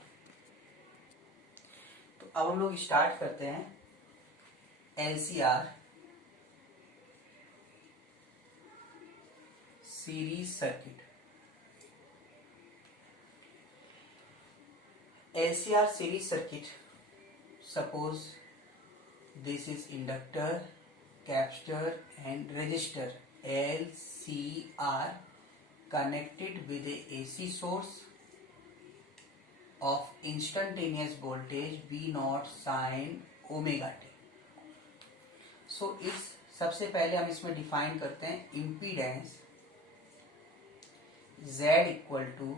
तो अब हम लोग start करते हैं LCR series circuit. LCR series circuit, suppose this is inductor, capacitor and resistor LCR connected with a AC source of instantaneous voltage V naught sin omega t. So इस सबसे पहले हम इसमें डिफाइन करते हैं impedance Z equal to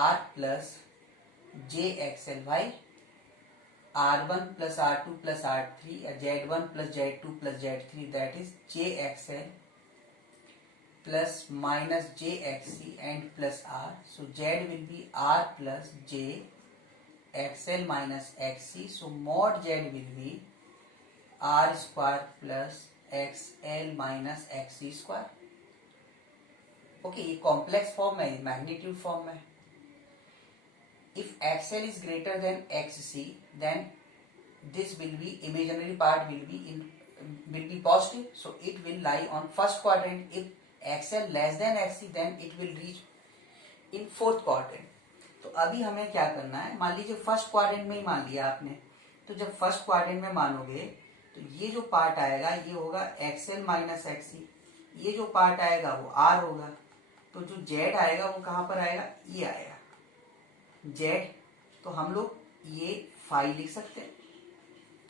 R plus JXL by R1 plus R2 plus R3 Z1 plus Z2 plus Z3, that is JXL plus minus JXC and plus R. So Z will be R plus J XL minus XC. So mod Z will be R square plus XL minus XC square. Okay, ये complex form है, magnitude form है. If XL is greater than XC, then this will be imaginary part will be positive, so it will lie on first quadrant. If XL less than XC, then it will reach in fourth quadrant. तो अभी हमें क्या करना है, मान लीजिए first quadrant में ही मान लिया आपने. तो जब फर्स्ट क्वाड्रेंट में मानोगे तो ये जो पार्ट आएगा ये होगा XL माइनस XC, ये जो पार्ट आएगा वो R होगा. तो जो Z आएगा वो कहाँ पर आएगा, ये आएगा Z. तो हम लोग ये फाई लिख सकते हैं,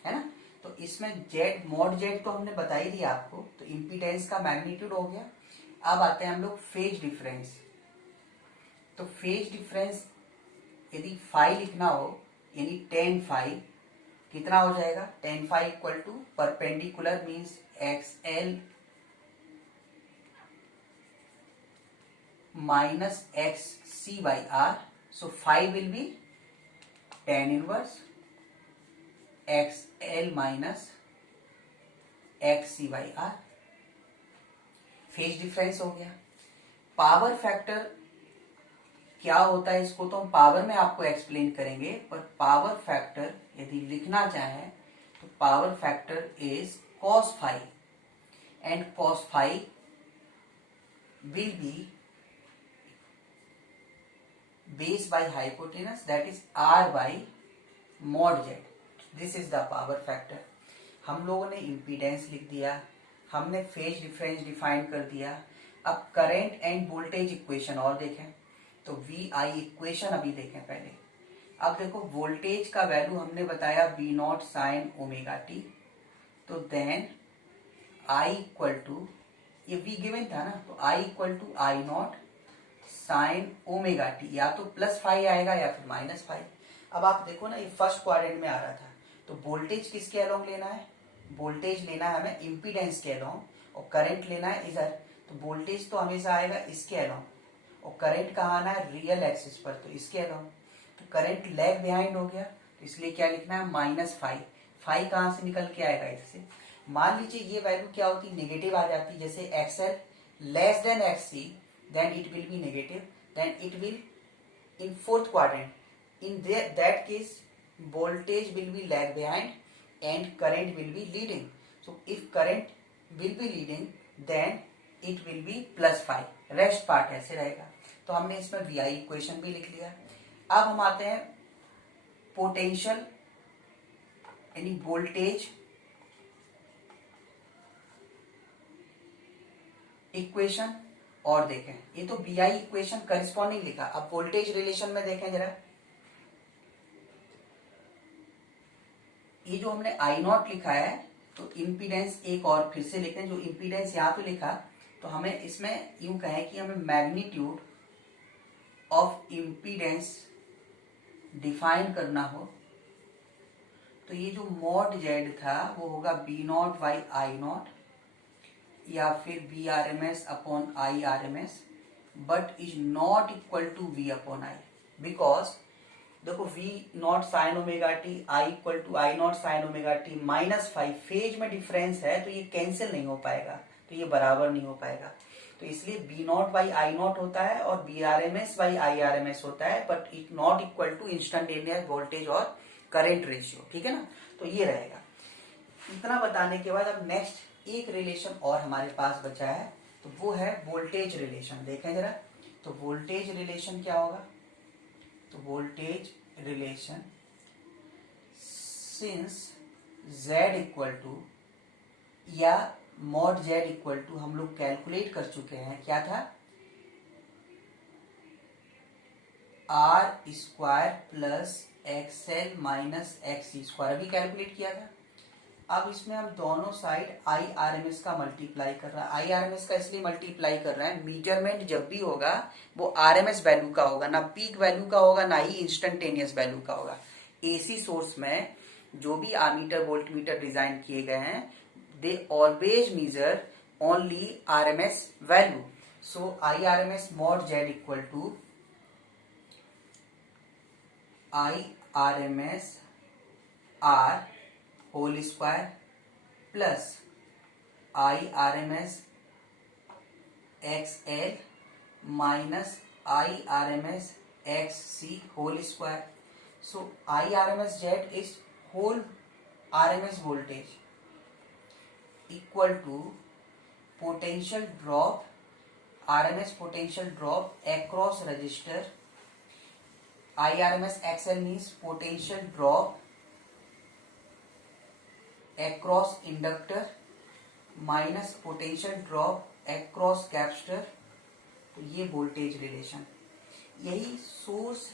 है ना. तो इसमें Z मॉड Z तो हमने बता ही दिया आपको. तो इम्पीडेंस का मैग्नीट्यूड हो गया. अब आते हैं हम लोग फेज डिफरेंस. तो फेज डिफरेंस यदि फाई लिखना हो यानी टेन फाई कितना हो जाएगा, tan phi equal to perpendicular means XL minus XC by R. So phi will be tan inverse XL minus XC by R. Phase difference हो गया. पावर फैक्टर क्या होता है इसको तो हम पावर में आपको एक्सप्लेन करेंगे, पर पावर फैक्टर यदि लिखना चाहें तो power factor is cos phi and cos phi will be base by hypotenuse, that is R by mod Z. This is the power factor. हम लोगों ने इम्पीडेंस लिख दिया, हमने फेज डिफरेंस डिफाइन कर दिया। अब करंट एंड वोल्टेज इक्वेशन और देखें तो वी आई इक्वेशन अभी देखें पहले। अब देखो वोल्टेज का वैल्यू हमने बताया B not sine omega T, तो देन आई इक्वल टू, ये वी गिवन था ना, तो I equal to I not sine omega T, या तो +5 आएगा या फिर -5। अब आप देखो ना ये फर्स्ट क्वाड्रेंट में आ रहा था, तो वोल्टेज किसके अलोंग लेना है, वोल्टेज लेना है हमें इम्पीडेंस के अलोंग, और करंट लेना है इधर, तो वोल्टेज तो हमेशा आएगा इसके अलोंग, और करंट कहाँ आना है रियल एक्सिस पर, तो इसके अलोंग। तो करंट लैग बिहाइंड हो गया, तो इसलिए क्या लिखना है -5। 5 कहाँ से निकल के आएगा इससे, मान लीजिए ये वैल्यू क्या होती, नेगेटिव आ जाती, जैसे XL less than एक्ससी, then it will be negative, then it will in fourth quadrant, in that case voltage will be lag behind and current will be leading. So if current will be leading then it will be +5, rest part ऐसे रहेगा। तो हमने इसमें we I equation भी लिख लिया। अब हम आते हैं पोटेंशियल यानी वोल्टेज इक्वेशन, और देखें ये तो बी आई इक्वेशन करस्पॉन्डिंग लिखा। अब वोल्टेज रिलेशन में देखें जरा, ये जो हमने आई नॉट लिखा है, तो इम्पीडेंस एक और फिर से लिखें, जो इम्पीडेंस यहाँ पे लिखा, तो हमें इसमें यूं कहें कि हमें मैग्नीट्यूड ऑफ इम्पीडेंस डिफाइन करना हो, तो ये जो मॉड जेड था वो होगा B not by I naught, या फिर B R M S upon I R M S, but is not equal to V upon I, because देखो V not sine omega t, I equal to I not sine omega t -5, phase में difference है तो ये cancel नहीं हो पाएगा, तो ये बराबर नहीं हो पाएगा। तो इसलिए V not by I naught होता है और B R M S by I R M S होता है, but it not equal to instantaneous voltage और करंट रेशियो, ठीक है ना। तो ये रहेगा। इतना बताने के बाद अब नेक्स्ट एक रिलेशन और हमारे पास बचा है, तो वो है वोल्टेज रिलेशन। देखें जरा, तो वोल्टेज रिलेशन क्या होगा, तो voltage relation since z equal to या मॉड z इक्वल टू हम लोग कैलकुलेट कर चुके हैं, क्या था r square plus XL minus X square, अभी कैलकुलेट किया था। अब इसमें हम दोनों side I R M S का मल्टीप्लाई कर रहा है। आई आर एम एस का इसलिए मल्टीप्लाई कर रहे हैं, मीजरमेंट जब भी होगा वो आर एम एस वैल्यू का होगा, ना पीक वैल्यू का होगा ना ही इंस्टेंटेनियस वैल्यू का होगा। एसी सोर्स में जो भी आमीटर वोल्ट मीटर डिजाइन किए गए हैं, they always measure only R M S value. So I R M S mod Z equal to I R M S R whole square plus I R M S X L minus I R M S X C whole square. So I R M S Z is whole R M S voltage equal to potential drop, R M S potential drop across resistor. I R M S X L means potential drop across inductor minus potential drop across capacitor. तो ये voltage relation, यही source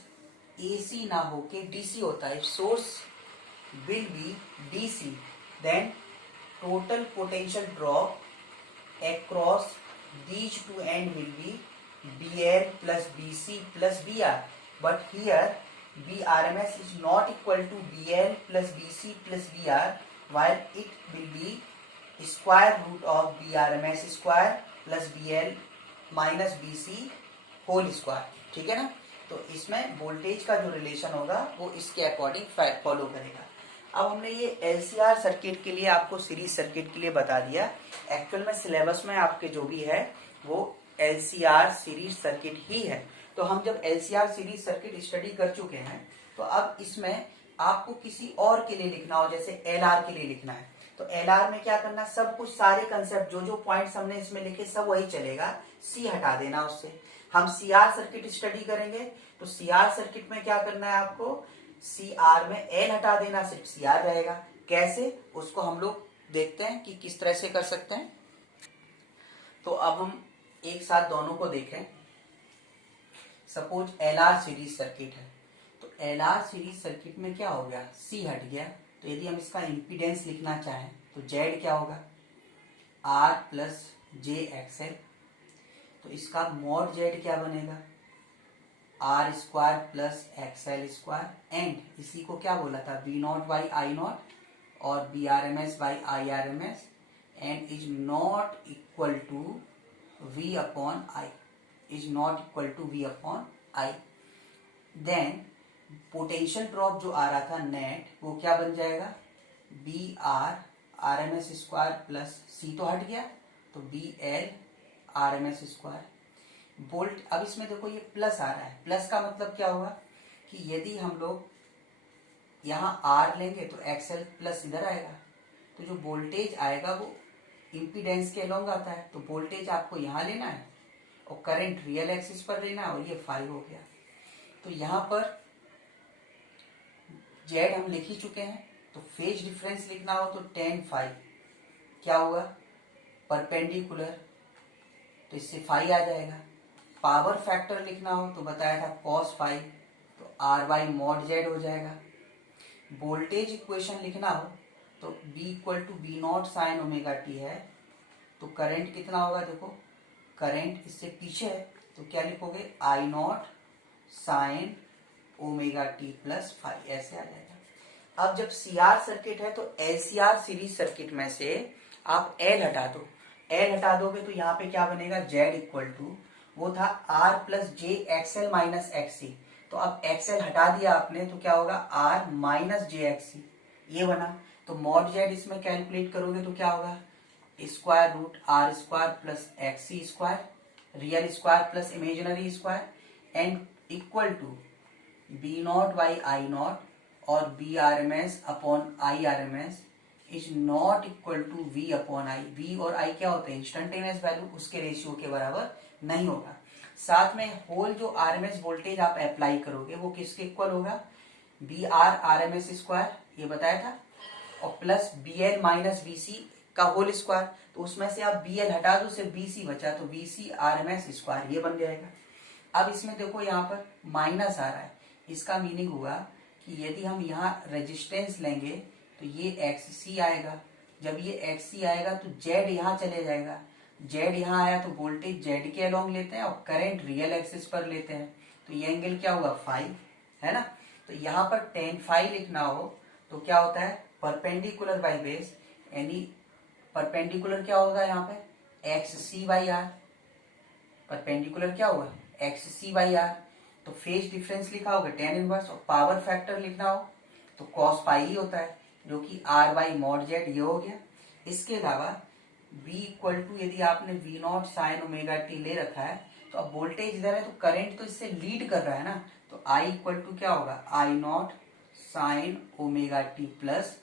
AC ना होके DC होता है। Source will be DC, then total potential drop across these two end will be BL plus BC plus BR, but here BRMS is not equal to BL plus BC plus BR, while it will be square root of BRMS square plus BL minus BC whole square, ठीक है ना। तो इसमें voltage का जो relation होगा वो इसके अकॉर्डिंग फॉलो करेगा। अब हमने ये एलसीआर सर्किट के लिए आपको सीरीज सर्किट के लिए बता दिया। एक्चुअल में सिलेबस में आपके जो भी है वो एलसीआर सीरीज सर्किट ही है। तो हम जब एलसीआर सीरीज सर्किट स्टडी कर चुके हैं, तो अब इसमें आपको किसी और के लिए लिखना हो, जैसे एलआर के लिए लिखना है, तो एलआर में क्या करना, सब कुछ सारे कंसेप्ट जो जो पॉइंट्स हमने इसमें लिखे सब वही चलेगा, सी हटा देना उससे। हम सीआर सर्किट स्टडी करेंगे, तो सीआर सर्किट में क्या करना है आपको, सीआर में एल हटा देना, सिर्फ सीआर रहेगा। कैसे, उसको हम लोग देखते हैं कि किस तरह से कर सकते हैं। तो अब हम एक साथ दोनों को देखें। Suppose L R series circuit है, तो एल आर सीरीज सर्किट में क्या हो गया, सी हट गया। तो यदि हम इसका इम्पीडेंस लिखना चाहें तो जेड क्या होगा, आर प्लस जे एक्सएल। तो इसका मॉड जेड क्या बनेगा, R square plus XL square. And इसी को क्या बोला था, B not by I naught और B R M S by I R M S, and is not equal to v upon I, is not equal to v upon I. Then potential drop जो आ रहा था net, वो क्या बन जाएगा, B R R M S square plus C तो हट गया, तो V L R M S square volt. अब इसमें देखो ये प्लस आ रहा है, प्लस का मतलब क्या होगा कि यदि हम लोग यहाँ आर लेंगे तो एक्सएल प्लस इधर आएगा, तो जो वोल्टेज आएगा वो इम्पीडेंस के अलोंग आता है। तो वोल्टेज आपको यहाँ लेना है और करंट रियल एक्सिस पर लेना है, और ये 5 हो गया। तो यहाँ पर जेड हम लिख ही चुके हैं, तो फेज डिफरेंस लिखना हो तो tan फाई क्या होगा, परपेंडिकुलर, तो इससे फाई आ जाएगा। पावर फैक्टर लिखना हो तो बताया था cos फाई, तो आर बाई मॉड जेड हो जाएगा। वोल्टेज इक्वेशन लिखना हो तो B equal to B not sine omega T है, तो करंट कितना होगा, देखो करंट इससे पीछे है तो क्या लिखोगे, I not sine omega T plus five, ऐसे आ जाएगा। अब जब सीआर सर्किट है तो एलसीआर सीरीज सर्किट में से आप एल हटा दो, एल हटा दोगे तो यहाँ पे क्या बनेगा, जेड इक्वल टू, वो था R plus J XL minus XC. तो अब एक्सएल हटा दिया आपने तो क्या होगा, आर माइनस जे एक्ससी, ये बना। तो मॉड जेड इसमें कैलकुलेट करोगे तो क्या होगा, square root R square plus XC square, real square plus imaginary square, and equal to B not by I naught और B R M S upon I R M S is not equal to V upon I. V और I क्या होते हैं, instantaneous value, उसके ratio के बराबर नहीं होगा। साथ में होल जो आर एम एस वोल्टेज आप अप्लाई करोगे वो किसके इक्वल होगा, V R R M S square, ये बताया था, और plus V L minus V C का होल स्क्वायर। तो उसमें से आप बी एल हटा दो, सिर्फ बी सी बचा, तो V C R M S square, ये बन जाएगा। अब इसमें देखो यहाँ पर माइनस आ रहा है, इसका मीनिंग हुआ कि यदि हम यहाँ रेजिस्टेंस लेंगे तो ये एक्स सी आएगा। जब ये एक्स सी आएगा तो जेड यहाँ चले जाएगा, जेड यहाँ आया तो वोल्टेज जेड के अलोंग लेते हैं और करंट रियल एक्सिस पर लेते हैं, तो ये एंगल क्या होगा, फाइव, है ना। तो यहाँ पर tan फाइव लिखना हो तो क्या होता है, परपेंडिकुलर बाई बेस, यानी परपेंडिकुलर क्या होगा यहाँ पे, X C by R, perpendicular क्या होगा, एक्स सी बाई आर। तो फेज डिफरेंस लिखा होगा tan इनवर्स, और पावर फैक्टर लिखना हो तो cos पाई ही होता है, जो कि r बाई मॉड जेड, ये हो गया। इसके अलावा v इक्वल टू, यदि आपने v not sine omega T ले रखा है तो अब वोल्टेज इधर है तो करंट तो इससे लीड कर रहा है ना, तो I इक्वल टू क्या होगा, I not sine omega T plus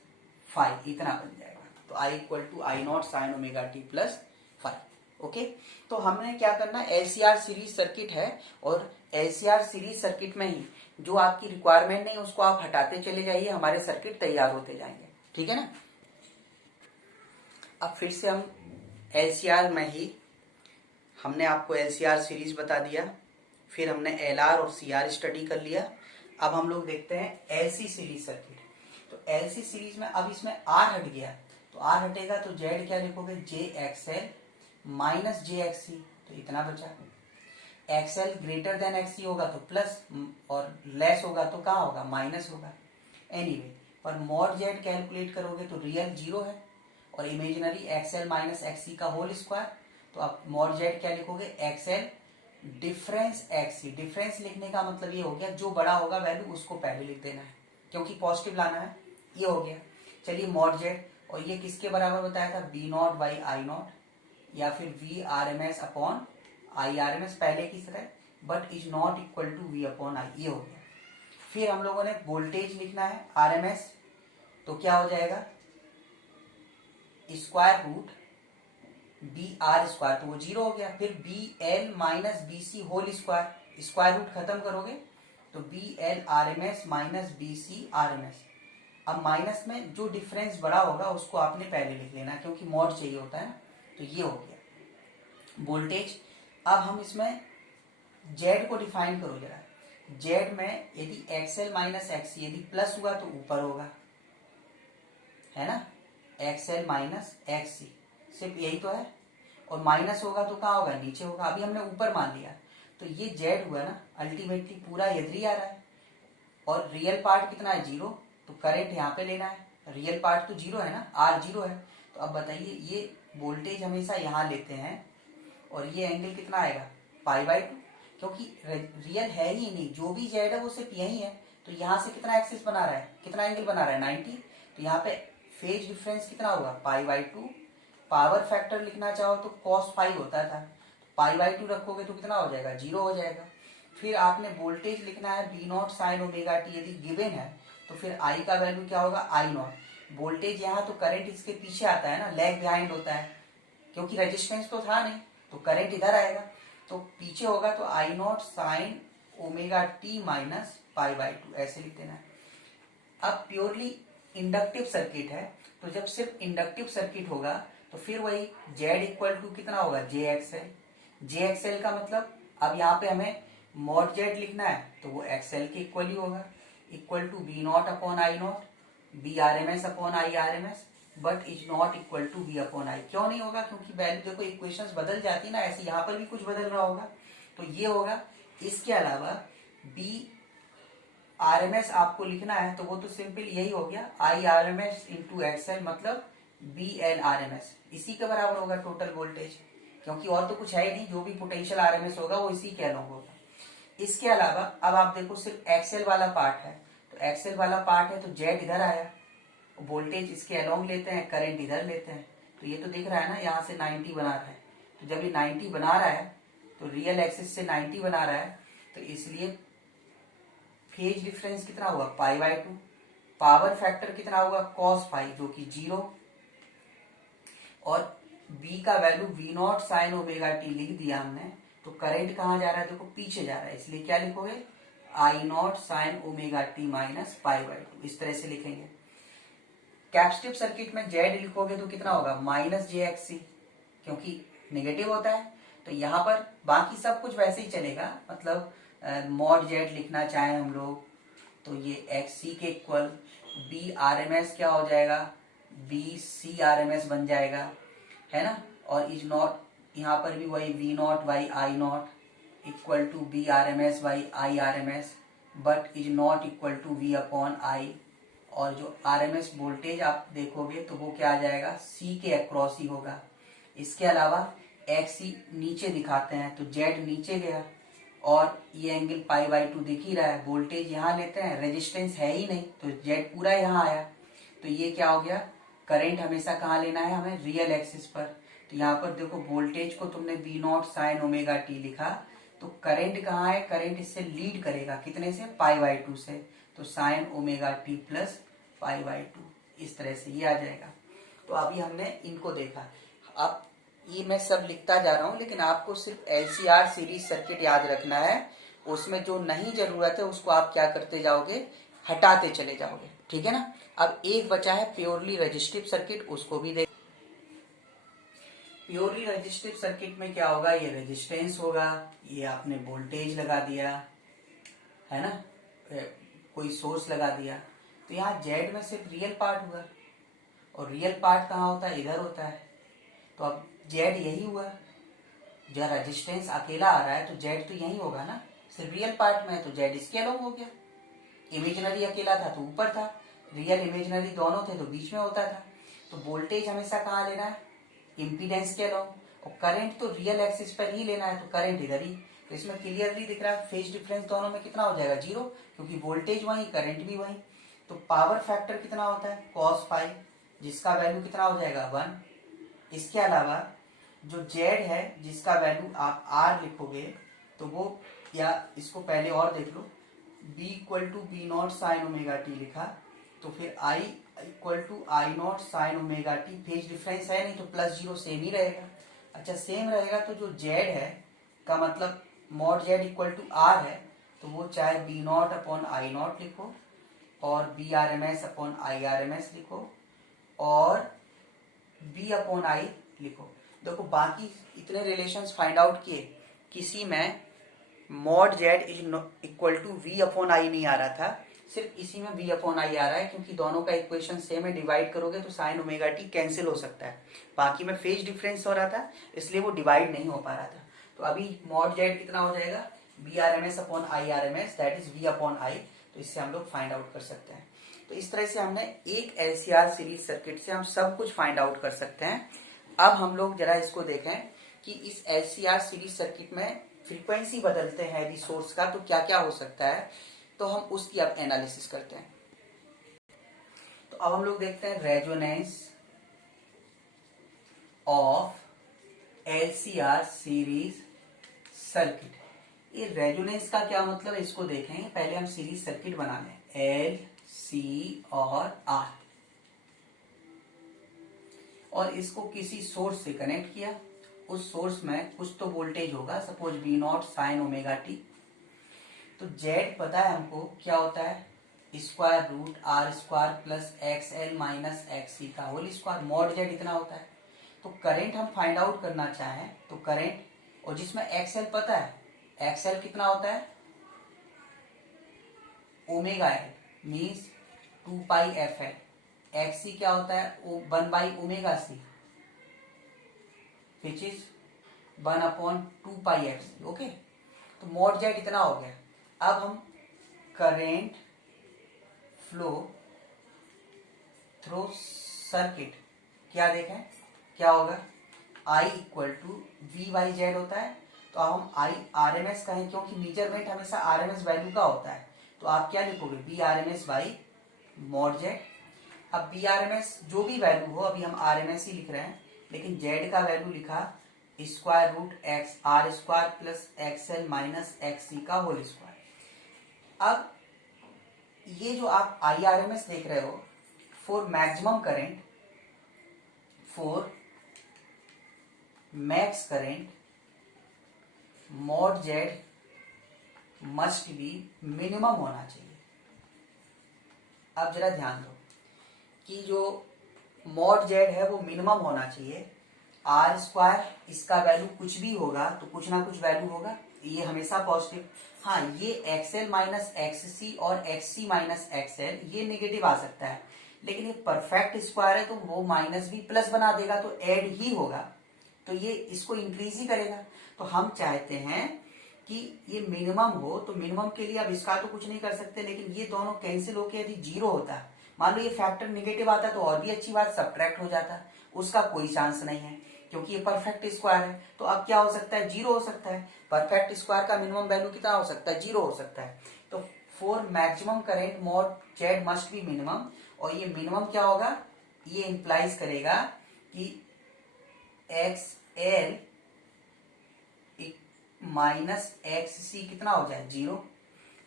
five, इतना बन जाएगा। तो I equal to I not sine omega T plus five. Okay, तो हमने क्या करना, एलसीआर सीरीज सर्किट है और एलसीआर सीरीज सर्किट में ही जो आपकी रिक्वायरमेंट नहीं उसको आप हटाते चले जाइए, हमारे सर्किट तैयार होते जाएंगे, ठीक है ना। अब फिर से हम एलसीआर में ही, हमने आपको एलसीआर सीरीज बता दिया, फिर हमने एलआर और सीआर स्टडी कर लिया। अब हम लोग देखते हैं एलसी सीरीज सर्किट। तो एलसी सीरीज में अब इसमें आर हट गया, तो आर हटेगा तो जेड क्या लिखोगे, जे एक्सएल माइनस जे एक्ससी, तो इतना बचा। एक्सएल ग्रेटर देन एक्ससी होगा तो प्लस, और लेस होगा तो कहाँ होगा, माइनस होगा। एनीवे, पर मॉड जेड कैलकुलेट करोगे तो रियल 0 है और इमेजिनरी एक्सएल माइनस एक्ससी का होल स्क्वायर। तो आप मॉड जेड क्या लिखोगे, एक्सएल डिफरेंस एक्ससी। डिफरेंस लिखने का मतलब ये हो गया जो बड़ा होगा वैल्यू उसको पहले लिख देना है, क्योंकि पॉजिटिव लाना है, ये हो गया। चलिए मॉड जेड, और ये किसके बराबर बताया था, B not by I naught या फिर V R M S upon I R M S, पहले की तरह, but is not equal to V upon I, ये हो गया। फिर हम लोगों ने वोल्टेज लिखना है आर एम एस, तो क्या हो जाएगा, square root V R square, तो वो 0 हो गया। फिर V L minus V C whole square, square root खत्म करोगे तो V L R M S minus V C R M S, अब माइनस में जो डिफरेंस बड़ा होगा उसको आपने पहले लिख लेना, क्योंकि मॉड चाहिए होता है ना। तो ये हो गया वोल्टेज। अब हम इसमें जेड को डिफाइन करो जरा। जेड में यदि एक्सएल माइनस एक्सी यदि प्लस हुआ तो ऊपर होगा, है ना, एक्सएल माइनस एक्सी, सिर्फ यही तो है। और माइनस होगा तो कहाँ होगा, नीचे होगा। अभी हमने ऊपर मान लिया, तो ये जेड हुआ ना, अल्टीमेटली पूरा इधर आ रहा है। और रियल पार्ट कितना है, 0, तो करंट यहाँ पे लेना है। रियल पार्ट तो 0 है ना, आर 0 है। तो अब बताइए, ये वोल्टेज हमेशा यहाँ लेते हैं और ये एंगल कितना आएगा, π/2, क्योंकि रियल है ही नहीं, जो भी जेड है वो सिर्फ यही है। तो यहाँ से कितना एक्सिस बना रहा है, कितना एंगल बना रहा है, 90। तो यहाँ पे फेज डिफरेंस कितना होगा, π/2। पावर फैक्टर लिखना चाहो तो cos फाइव होता था, π/2 रखोगे तो कितना हो जाएगा, 0 हो जाएगा। फिर आपने वोल्टेज लिखना है V0 साइन ओमेगा टी, यदि गिवन है तो फिर I का वैल्यू क्या होगा, I0। वोल्टेज यहाँ तो करंट इसके पीछे आता है ना, लैग बिहाइंड होता है, क्योंकि रेजिस्टेंस तो था नहीं, तो करंट इधर आएगा, तो पीछे होगा। तो I0 sine omega T minus π/2 ऐसे लिख देना है। अब प्योरली इंडक्टिव सर्किट है, तो जब सिर्फ इंडक्टिव सर्किट होगा तो फिर वही Z इक्वल टू कितना होगा, JXL। JXL का मतलब अब यहाँ पे हमें मॉड Z लिखना है तो वो XL के इक्वल ही होगा, equal to V0 upon I0, BRMS upon IRMS, but is not equal to V upon I। क्यों नहीं होगा, क्योंकि वैल्यू देखो इक्वेशंस बदल जाती है ना, ऐसे यहाँ पर भी कुछ बदल रहा होगा, तो ये होगा। इसके अलावा BRMS आपको लिखना है तो वो तो सिंपल यही हो गया, IRMS इंटू XL, मतलब BLRMS, इसी के बराबर होगा टोटल वोल्टेज, क्योंकि और तो कुछ है ही नहीं, जो भी पोटेंशियल RMS होगा वो इसी के अलोंग होगा। इसके अलावा अब आप देखो सिर्फ एक्सेल वाला पार्ट है, तो एक्सेल वाला पार्ट है तो जेड इधर आया, वोल्टेज इसके अलोंग लेते हैं, करंट इधर लेते हैं, तो ये तो दिख रहा है ना, यहाँ से 90 बना रहा है। तो जब ये 90 बना रहा है तो रियल एक्सिस से 90 बना रहा है, तो इसलिए फेज डिफरेंस कितना हुआ, π/2। पावर फैक्टर कितना होगा, cos फाइव, जो कि 0। और B का value V0 sign omega T लिख दिया हमने, तो करंट कहाँ जा रहा है, देखो पीछे जा रहा है, इसलिए क्या लिखोगे, I0 sine omega T minus π/2, इस तरह से लिखेंगे। कैपेसिटिव सर्किट में Z लिखोगे तो कितना होगा, -JXC, क्योंकि नेगेटिव होता है। तो यहाँ पर बाकी सब कुछ वैसे ही चलेगा, मतलब मॉड Z लिखना चाहें हम लोग तो ये XC के इक्वल BRMS क्या हो जाएगा, BCRMS बन जाएगा, है ना। और इज नॉट यहाँ पर भी वही V0 by I0 equal to BRMS by IRMS, but is not equal to V upon I। और जो RMS वोल्टेज आप देखोगे तो वो क्या आ जाएगा, C के अक्रॉस ही होगा। इसके अलावा XC नीचे दिखाते हैं, तो Z नीचे गया और ये एंगल π/2 दिख ही रहा है। वोल्टेज यहाँ लेते हैं, रेजिस्टेंस है ही नहीं, तो Z पूरा यहाँ आया। तो ये क्या हो गया, करंट हमेशा कहाँ लेना है हमें, रियल एक्सिस पर। तो यहाँ पर देखो वोल्टेज को तुमने V0 साइन ओमेगा टी लिखा, तो करंट कहाँ है, करंट इससे लीड करेगा, कितने से, π/2 से, तो साइन ओमेगा टी प्लस π/2, इस तरह से ये आ जाएगा। तो अभी हमने इनको देखा। अब ये मैं सब लिखता जा रहा हूँ, लेकिन आपको सिर्फ LCR सीरीज सर्किट याद रखना है, उसमें जो नहीं जरूरत है उसको आप क्या करते जाओगे, हटाते चले जाओगे, ठीक है ना। अब एक बचा है प्योरली रजिस्टिव सर्किट, उसको भी देख। प्योरली रजिस्टिव सर्किट में क्या होगा, ये रेजिस्टेंस होगा, ये आपने वोल्टेज लगा दिया, है ना, कोई सोर्स लगा दिया, तो यहाँ जेड में सिर्फ रियल पार्ट हुआ, और रियल पार्ट कहाँ होता है, इधर होता है। तो अब जेड यही हुआ, जब रेजिस्टेंस अकेला आ रहा है तो जेड तो यही होगा ना, सिर्फ रियल पार्ट में है तो जेड इसके अलोंग हो गया। इमेजिनरी अकेला था तो ऊपर था, रियल इमेजिनरी दोनों थे तो बीच में होता था। तो वोल्टेज हमेशा कहाँ लेना है, इम्पीडेंस के अलोंग, और करंट तो रियल एक्सिस पर ही लेना है, तो करंट इधर ही। तो इसमें क्लियरली दिख रहा है फेज डिफरेंस दोनों में कितना हो जाएगा, 0, क्योंकि वोल्टेज वही, करंट भी वही। तो पावर फैक्टर कितना होता है, cos फाइव, जिसका वैल्यू कितना हो जाएगा, 1। इसके अलावा जो Z है जिसका वैल्यू आप R लिखोगे तो वो, या इसको पहले और देख लो, B equal to B0 sine omega T लिखा, तो फिर I equal to I0 sine omega T, phase difference है नहीं तो +0 सेम ही रहेगा। अच्छा सेम रहेगा तो जो Z है का मतलब mod Z equal to R है, तो वो चाहे B0 अपॉन I0 लिखो और B R M S upon I R M S लिखो और बी अपॉन आई लिखो। देखो बाकी इतने रिलेशंस फाइंड आउट किए, किसी में mod Z is equal to V upon I नहीं आ रहा था, सिर्फ इसी में वी अपॉन आई आ रहा है, क्योंकि दोनों का इक्वेशन सेम है, डिवाइड करोगे तो साइन ओमेगा टी कैंसिल हो सकता है। बाकी में फेज डिफरेंस हो रहा था इसलिए वो डिवाइड नहीं हो पा रहा था। तो अभी मॉड जेड कितना हो जाएगा, B R M S upon I R M S, that is V upon I. तो इससे हम लोग फाइंड आउट कर सकते हैं। तो इस तरह से हमने एक एलसीआर सीरीज सर्किट से हम सब कुछ फाइंड आउट कर सकते हैं। अब हम लोग जरा इसको देखें कि इस एलसीआर सीरीज सर्किट में फ्रीक्वेंसी बदलते हैं यदि सोर्स का तो क्या क्या हो सकता है, तो हम उसकी अब एनालिसिस करते हैं। तो अब हम लोग देखते हैं resonance of LCR series circuit. ये रेजोनेंस का क्या मतलब है इसको देखें, पहले हम सीरीज सर्किट बना लें। एल सी और आर, और इसको किसी सोर्स से कनेक्ट किया, उस सोर्स में कुछ तो वोल्टेज होगा, suppose B not sine omega T. तो जेड पता है हमको क्या होता है, square root R square plus X L minus X C का होल स्क्वायर, मॉड जेड इतना होता है। तो करंट हम फाइंड आउट करना चाहें तो करंट, और जिसमें एक्स एल पता है, एक्स एल कितना होता है omega L means 2 pi F L, X C क्या होता है 1 by omega C which is 1 upon 2 pi F C. Okay, तो मॉड जेड इतना हो गया। अब हम करेंट फ्लो थ्रू सर्किट क्या देखें, क्या होगा, I equal to V by Z होता है। तो अब हम आई आर एम एस कहें, क्योंकि मेजरमेंट हमेशा आर एम एस वैल्यू का होता है, तो आप क्या लिखोगे, V R M S by mod Z. अब बी आर एम एस जो भी वैल्यू हो, अभी हम आर एम एस ही लिख रहे हैं, लेकिन जेड का वैल्यू लिखा square root X R square plus X L minus X C का होल स्क्वायर। अब ये जो आप आई आर एम एस देख रहे हो, for maximum current, for max current mod Z must be minimum होना चाहिए। अब जरा ध्यान दो कि जो मॉड जेड है वो मिनिमम होना चाहिए। आर स्क्वायर इसका वैल्यू कुछ भी होगा तो कुछ ना कुछ वैल्यू होगा, ये हमेशा पॉजिटिव। हाँ, ये एक्सएल माइनस एक्ससी और एक्ससी माइनस एक्सएल ये नेगेटिव आ सकता है, लेकिन ये परफेक्ट स्क्वायर है तो वो माइनस भी प्लस बना देगा तो ऐड ही होगा, तो ये इसको इंक्रीज ही करेगा। तो हम चाहते हैं कि ये मिनिमम हो, तो मिनिमम के लिए अब इसका तो कुछ नहीं कर सकते, लेकिन ये दोनों कैंसिल होकर यदि जीरो होता, मान लो ये फैक्टर निगेटिव आता तो और भी अच्छी बात, सब्ट्रैक्ट हो जाता, उसका कोई चांस नहीं है क्योंकि ये परफेक्ट स्क्वायर है। तो अब क्या हो सकता है, जीरो हो सकता है। परफेक्ट स्क्वायर का मिनिमम वैल्यू कितना हो सकता है, जीरो हो सकता है। तो for maximum current mod Z must be minimum, और ये मिनिमम क्या होगा, ये इंप्लाइज करेगा कि X L minus X C कितना हो जाए, जीरो।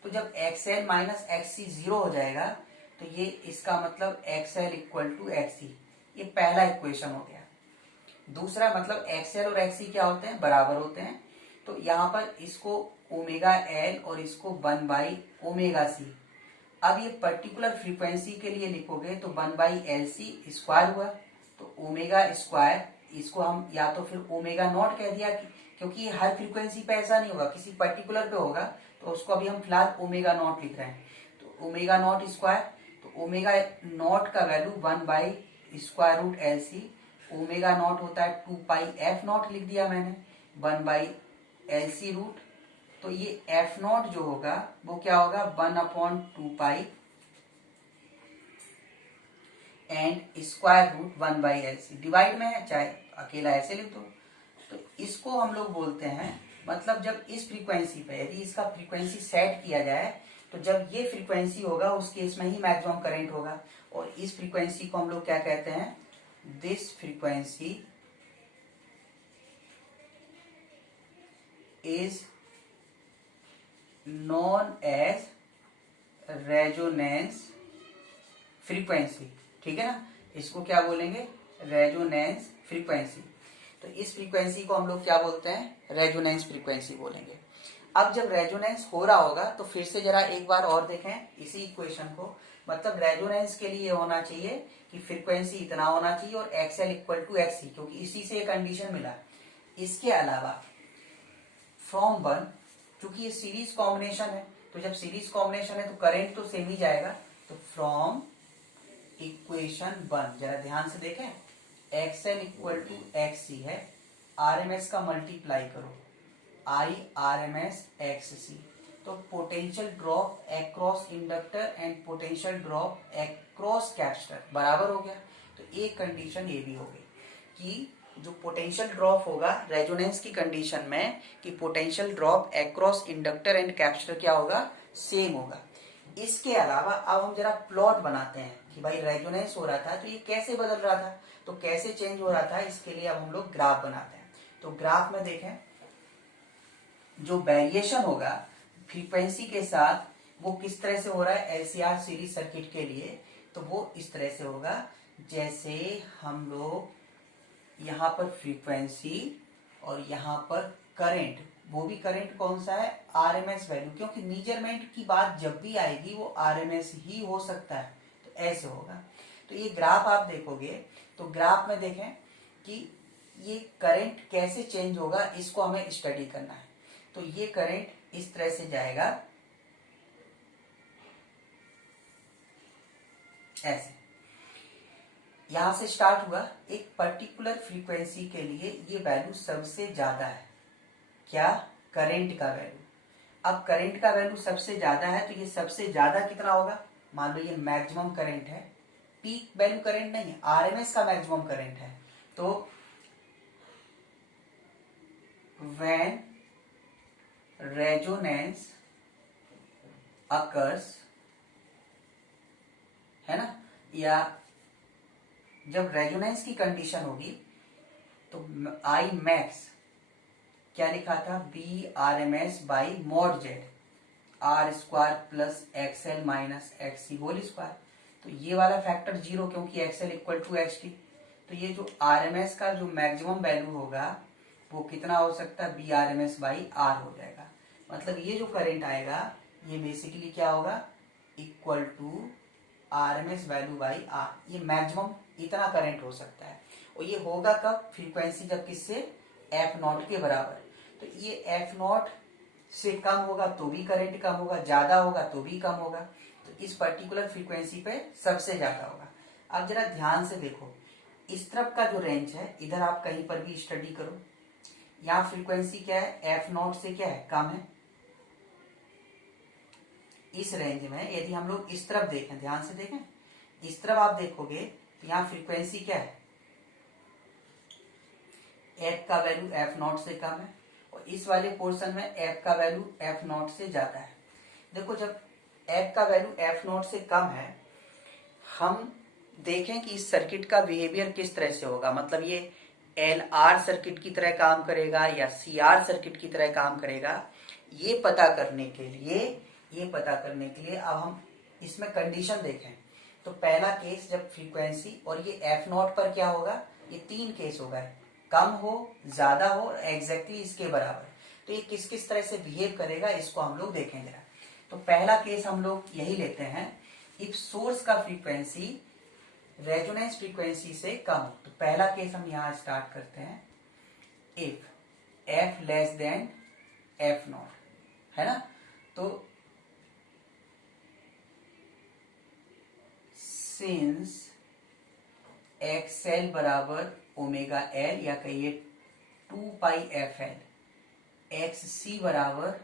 तो जब X L minus X C zero हो जाएगा तो ये इसका मतलब X L equal to X C, ये पहला इक्वेशन हो गया। दूसरा मतलब एक्स एल और एक्स सी क्या होते हैं, बराबर होते हैं। तो यहाँ पर इसको ओमेगा एल और इसको 1 बाई ओमेगा सी। अब ये पर्टिकुलर फ्रीक्वेंसी के लिए लिखोगे तो 1 बाई एल सी स्क्वायर हुआ, तो ओमेगा स्क्वायर, इसको हम या तो फिर ओमेगा नॉट कह दिया क्योंकि ये हर फ्रीक्वेंसी पे ऐसा नहीं होगा, किसी पर्टिकुलर पे होगा, तो उसको अभी हम फिलहाल ओमेगा नॉट लिख रहे हैं। तो ओमेगा नॉट स्क्वायर, तो ओमेगा नॉट का value 1 by square root L C, omega naught होता है 2 पाई एफ नॉट लिख दिया मैंने, 1 बाई एल सी रूट। तो ये एफ नॉट जो होगा वो क्या होगा, 1 upon 2 pi and square root 1 by L C, divide में है चाहे अकेला ऐसे लिख दो। तो इसको हम लोग बोलते हैं, मतलब जब इस फ्रीक्वेंसी पे यदि इसका फ्रीक्वेंसी सेट किया जाए तो जब ये फ्रीक्वेंसी होगा उस केस में ही मैक्सिमम करंट होगा, और इस फ्रीक्वेंसी को हम लोग क्या कहते हैं, this frequency is known as resonance frequency. ठीक है ना, इसको क्या बोलेंगे, रेजोनेंस फ्रीक्वेंसी। तो इस फ्रीक्वेंसी को हम लोग क्या बोलते हैं, रेजोनेंस फ्रीक्वेंसी बोलेंगे। अब जब रेजोनेंस हो रहा होगा तो फिर से जरा एक बार और देखें इसी इक्वेशन को, मतलब रेजोनेंस के लिए होना चाहिए कि फ्रीक्वेंसी इतना होना चाहिए और XL इक्वल टू XC, क्योंकि इसी से ये कंडीशन मिला। इसके अलावा फ्रॉम वन, क्योंकि ये सीरीज कॉम्बिनेशन है, तो जब सीरीज कॉम्बिनेशन है तो करंट तो सेम ही जाएगा। तो फ्रॉम इक्वेशन वन, जरा ध्यान से देखें, XL इक्वल टू XC है, RMS का मल्टीप्लाई करो IRMS XC, तो potential drop across inductor and potential drop across capacitor बराबर हो गया। तो एक कंडीशन ये भी हो गई कि जो पोटेंशियल ड्रॉप होगा रेजोनेंस की कंडीशन में, कि potential drop across inductor and capacitor क्या होगा, सेम होगा। इसके अलावा अब हम जरा प्लॉट बनाते हैं कि भाई रेजोनेंस हो रहा था तो ये कैसे बदल रहा था, तो कैसे चेंज हो रहा था, इसके लिए अब हम लोग ग्राफ बनाते हैं। तो ग्राफ में देखें, जो वेरिएशन होगा फ्रीक्वेंसी के साथ वो किस तरह से हो रहा है LCR सीरीज सर्किट के लिए, तो वो इस तरह से होगा जैसे हम लोग यहाँ पर फ्रीक्वेंसी और यहाँ पर करंट, वो भी करंट कौन सा है, RMS वैल्यू, क्योंकि मेजरमेंट की बात जब भी आएगी वो RMS ही हो सकता है, तो ऐसे होगा। तो ये ग्राफ आप देखोगे तो ग्राफ में देखें कि ये करंट कैसे चेंज होगा, इसको हमें स्टडी करना है। तो ये करंट इस तरह से जाएगा ऐसे, यहां से स्टार्ट हुआ, एक पर्टिकुलर फ्रीक्वेंसी के लिए ये वैल्यू सबसे ज्यादा है, क्या, करंट का वैल्यू। अब करंट का वैल्यू सबसे ज्यादा है तो ये सबसे ज्यादा कितना होगा, मान लो ये मैक्सिमम करंट है, पीक वैल्यू करंट नहीं है, RMS का मैक्सिमम करंट है। तो व्हेन रेजोनेंस अकर्स, है ना, या जब रेजोनेंस की कंडीशन होगी तो I मैक्स क्या लिखा था, BRMS by mod Z R square plus XL minus XC whole square. तो ये वाला फैक्टर जीरो, क्योंकि XL इक्वल टू XT। तो ये जो RMS का जो मैक्सिमम वैल्यू होगा वो कितना हो सकता है, BRMS बाई R हो जाएगा। मतलब ये जो करंट आएगा ये बेसिकली क्या होगा, equal to RMS value by R। ये मैक्सिमम इतना करंट हो सकता है, और ये होगा कब, फ्रीक्वेंसी जब किससे, F0 के बराबर। तो ये F0 से कम होगा तो भी करंट कम होगा, ज्यादा होगा तो भी कम होगा। तो इस पर्टिकुलर फ्रीक्वेंसी पे सबसे ज्यादा होगा। अब जरा ध्यान से देखो, इस तरफ का जो रेंज है, इधर आप कहीं पर भी स्टडी करो, यहाँ फ्रीक्वेंसी क्या है, F0 से क्या है, कम है। इस रेंज में यदि हम लोग इस तरफ देखें, ध्यान से देखें, इस तरफ आप देखोगे तो यहाँ फ्रीक्वेंसी क्या है, F का वैल्यू F0 से कम है, और इस वाले पोर्शन में F का वैल्यू F0 से ज्यादा है। देखो जब F का वैल्यू F0 से कम है, हम देखें कि इस सर्किट का बिहेवियर किस तरह से होगा, मतलब ये LR सर्किट की तरह काम करेगा या CR सर्किट की तरह काम करेगा, ये पता करने के लिए अब हम इसमें कंडीशन देखें। तो पहला केस जब फ्रीक्वेंसी और ये F0 पर क्या होगा, ये तीन केस होगा, कम हो, ज्यादा हो, एग्जैक्टली इसके बराबर। तो ये किस किस तरह से बिहेव करेगा इसको हम लोग देखेंगे। तो पहला केस हम लोग यही लेते हैं, इफ सोर्स का फ्रीक्वेंसी रेजोनेंस फ्रीक्वेंसी से कम हो। तो पहला केस हम यहां स्टार्ट करते हैं, if F less than F0, है ना। तो सिंस XL बराबर ओमेगा L, या कहिए 2 पाई FL, XC बराबर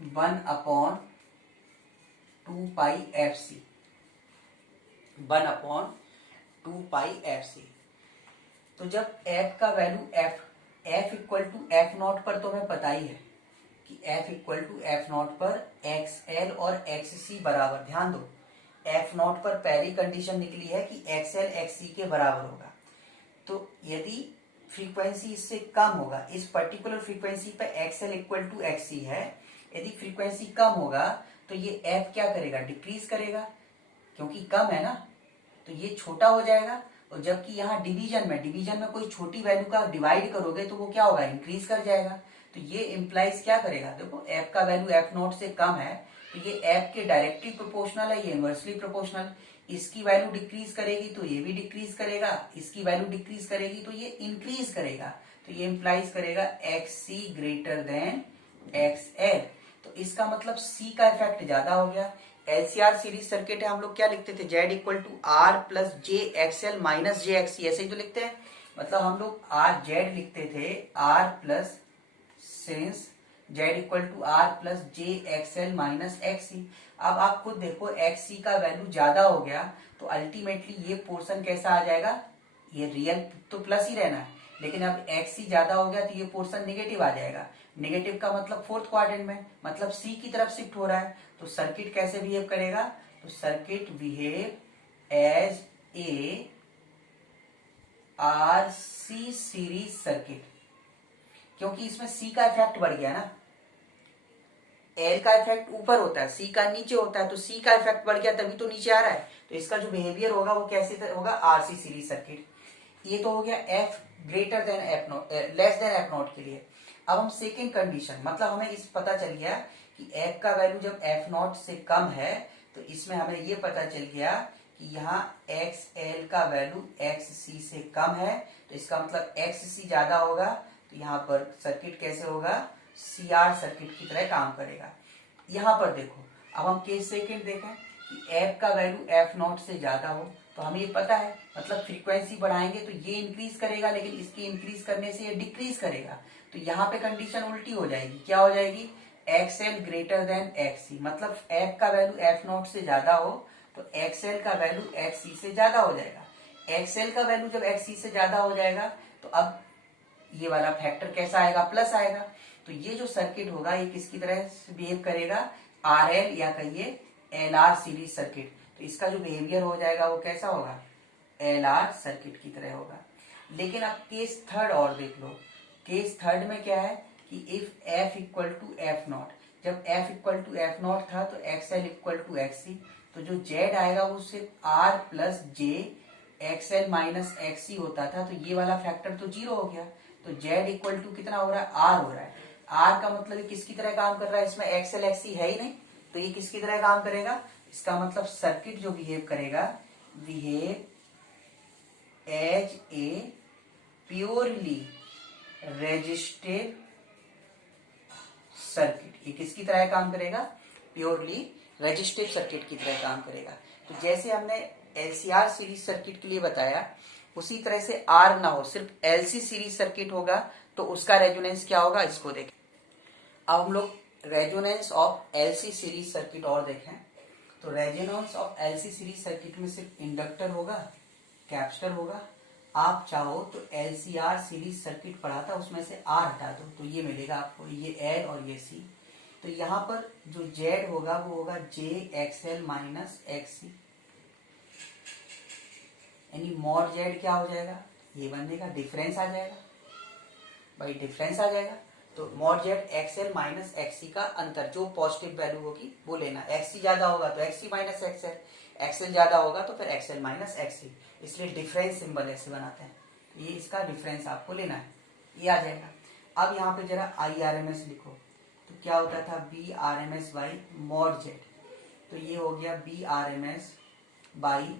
1 अपॉन 2 पाई FC, 1 अपॉन 2 पाई FC। तो जब F का value F equal to F0 पर तो हमें पता ही है कि F इक्वल टू F0 पर XL और XC बराबर, ध्यान दो F0 पर पहली कंडीशन निकली है कि XL XC के बराबर होगा। तो यदि फ्रीक्वेंसी इससे कम होगा, इस पर्टिकुलर फ्रीक्वेंसी पे XL इक्वल टू XC है, यदि फ्रीक्वेंसी कम होगा तो ये F क्या करेगा, डिक्रीज करेगा, क्योंकि कम है ना, तो ये छोटा हो जाएगा। और जबकि यहाँ डिवीजन में कोई छोटी वैल्यू का डिवाइड करोगे तो वो क्या होगा, इंक्रीज कर जाएगा। तो ये इंप्लाइज क्या करेगा, देखो F का वैल्यू F0 से कम है तो ये एफ के डायरेक्टली प्रोपोर्शनल है, ये इनवर्सली प्रोपोर्शनल। इसकी वैल्यू डिक्रीज करेगी तो ये भी डिक्रीज करेगा, इसकी वैल्यू डिक्रीज करेगी तो ये इंक्रीज करेगा। तो ये इंप्लाइज करेगा एक्स सी ग्रेटर देन एक्स एल। तो इसका मतलब सी का इफेक्ट ज्यादा हो गया। एलसीआर सीरीज सर्किट है, हम लोग क्या लिखते थे, Z equal to R plus J XL minus J XC, ऐसे ही तो लिखते हैं। मतलब हम लोग आर जेड लिखते थे, R plus since Z equal to R plus J XL minus XC. अब आप खुद देखो एक्सी का वैल्यू ज्यादा हो गया तो अल्टीमेटली ये पोर्शन कैसा आ जाएगा, ये रियल तो प्लस ही रहना है, लेकिन अब एक्सी ज्यादा हो गया तो ये पोर्शन निगेटिव आ जाएगा। निगेटिव का मतलब फोर्थ क्वाड्रेंट में, मतलब सी की तरफ शिफ्ट हो रहा है। तो सर्किट कैसे बिहेव करेगा, तो circuit behave as a RC series circuit, क्योंकि इसमें सी का इफेक्ट बढ़ गया ना। एल का इफेक्ट ऊपर होता है, सी का नीचे होता है, तो सी का इफेक्ट बढ़ गया तभी तो नीचे आ रहा है। तो इसका जो बिहेवियर होगा वो कैसे होगा, आरसी सीरीज सर्किट। ये तो हो गया F greater than F not, less than F not के लिए। अब हम सेकेंड कंडीशन, मतलब हमें इस पता चल गया कि एफ का वैल्यू जब एफ नॉट से कम है तो इसमें हमें ये पता चल गया कि यहाँ एक्स एल का वैल्यू एक्स सी से कम है। तो इसका मतलब एक्स सी ज्यादा होगा, तो यहाँ पर सर्किट कैसे होगा, सी आर सर्किट की तरह काम करेगा। यहाँ पर देखो, अब हम केस सेकेंड देखें कि एफ का वैल्यू एफ नॉट से ज्यादा हो, तो हमें ये पता है, मतलब फ्रीक्वेंसी बढ़ाएंगे तो ये इंक्रीज करेगा, लेकिन इसकी इंक्रीज करने से ये डिक्रीज करेगा। तो यहाँ पे कंडीशन उल्टी हो जाएगी, क्या हो जाएगी, X L greater than X C, मतलब एफ का वैल्यू एफ नॉट से ज्यादा हो तो एक्स एल का वैल्यू एक्स सी से ज्यादा हो जाएगा। एक्स एल का वैल्यू जब एक्स सी से ज्यादा हो जाएगा तो अब ये वाला फैक्टर कैसा आएगा, प्लस आएगा। तो ये जो सर्किट होगा ये किसकी तरह बिहेव करेगा, आर एल या कहिए एल आर सीरीज सर्किट। तो इसका जो बिहेवियर हो जाएगा वो कैसा होगा, एल आर सर्किट की तरह होगा। लेकिन अब केस थर्ड और देख लो, केस थर्ड में क्या है कि if F equal to F naught, जब F equal to F naught था तो X L equal to X C, तो जो जेड आएगा वो सिर्फ R plus J X L minus X C होता था, तो ये वाला फैक्टर तो जीरो हो गया। तो जेड इक्वल टू कितना हो रहा है, आर हो रहा है। आर का मतलब ये किसकी तरह काम कर रहा है, इसमें एक्स एल एक्स सी है ही नहीं, तो ये किसकी तरह काम करेगा, इसका मतलब सर्किट जो बिहेव करेगा, behave as a purely resistive circuit. ये किसकी तरह काम करेगा, प्योरली रेजिस्टिव सर्किट की तरह काम करेगा। तो जैसे हमने एलसीआर सीरीज सर्किट के लिए बताया, उसी तरह से आर ना हो, सिर्फ एलसी सीरीज सर्किट होगा तो उसका रेजोनेंस क्या होगा, इसको देखें। अब हम लोग resonance of LC series circuit और देखें। तो resonance of LC series circuit में सिर्फ इंडक्टर होगा, कैपेसिटर होगा। आप चाहो तो एलसीआर सीरीज सर्किट पढ़ा था उसमें से आर हटा दो तो ये मिलेगा आपको, ये एल और ये सी। तो यहाँ पर जो जेड होगा वो होगा जे एक्सएल माइनस एक्सी, यानी मॉड जेड क्या हो जाएगा, ये बनेगा डिफरेंस आ जाएगा भाई, डिफरेंस आ जाएगा। तो mod Z XL minus XC का अंतर, जो पॉजिटिव वैल्यू होगी वो लेना। एक्सी ज्यादा होगा तो एक्सी माइनस एक्सएल, एक्सएल ज्यादा होगा तो फिर एक्सएल माइनस एक्सी, इसलिए डिफरेंस सिंबल ऐसे बनाते हैं। ये इसका डिफरेंस आपको लेना है, ये आ जाएगा। अब यहाँ पे जरा आई आर एम एस लिखो, तो क्या होता था, V R M S by mod Z, तो ये हो गया V R M S by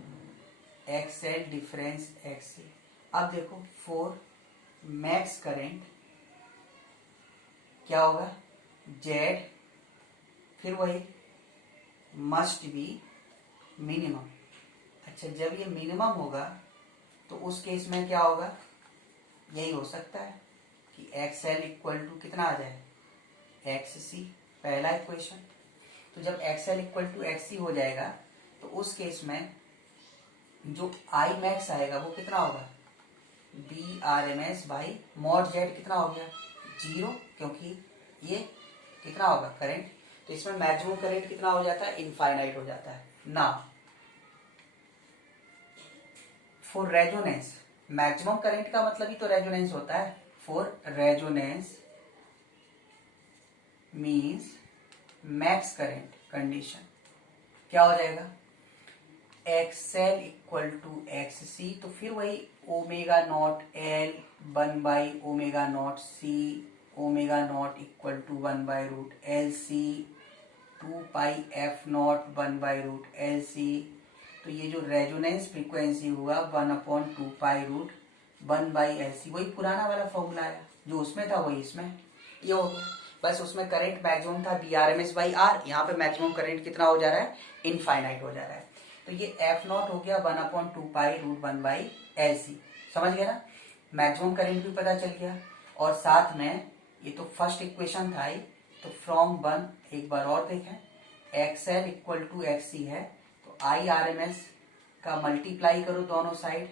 XL difference XC. अब देखो फॉर मैक्स करेंट क्या होगा, जेड फिर वही मस्ट बी मिनिमम। अच्छा, जब ये मिनिमम होगा तो उस केस में क्या होगा, यही हो सकता है कि एक्स एल इक्वल टू कितना आ जाए, एक्स सी, पहला इक्वेशन। तो जब X L equal to X C हो जाएगा तो उस केस में जो आई मैक्स आएगा वो कितना होगा, V R M S by mod Z, कितना हो गया, जीरो, क्योंकि ये कितना होगा करंट, तो इसमें मैक्सिमम करंट कितना हो जाता है, इनफाइनाइट हो जाता है ना। फॉर रेजोनेंस, मैक्सिमम करंट का मतलब ही तो रेजोनेंस होता है। For resonance means max current condition क्या हो जाएगा, XL equal to X C, तो फिर वही ओमेगा नॉट एल 1/ओमेगा naught C, omega naught equal to 1/√LC 2πf0 1/√LC। तो ये जो रेजोनेंस फ्रीक्वेंसी हुआ 1/2π√1/LC, वही पुराना वाला फॉर्मूला है, जो उसमें था वही इसमें ये हो गया। बस उसमें करंट मैक्सिमम था Vrms/R, यहाँ पे मैक्सिमम करंट कितना हो जा रहा है, इनफाइनाइट हो जा रहा है। तो ये F0 हो गया 1/2π√1/LC, समझ गया ना। मैक्सिमम करंट भी पता चल गया, और साथ में ये तो फर्स्ट इक्वेशन था ही, तो फ्रॉम 1 एक बार और देखें, XL = XC है, तो IRMS का मल्टीप्लाई करो दोनों साइड,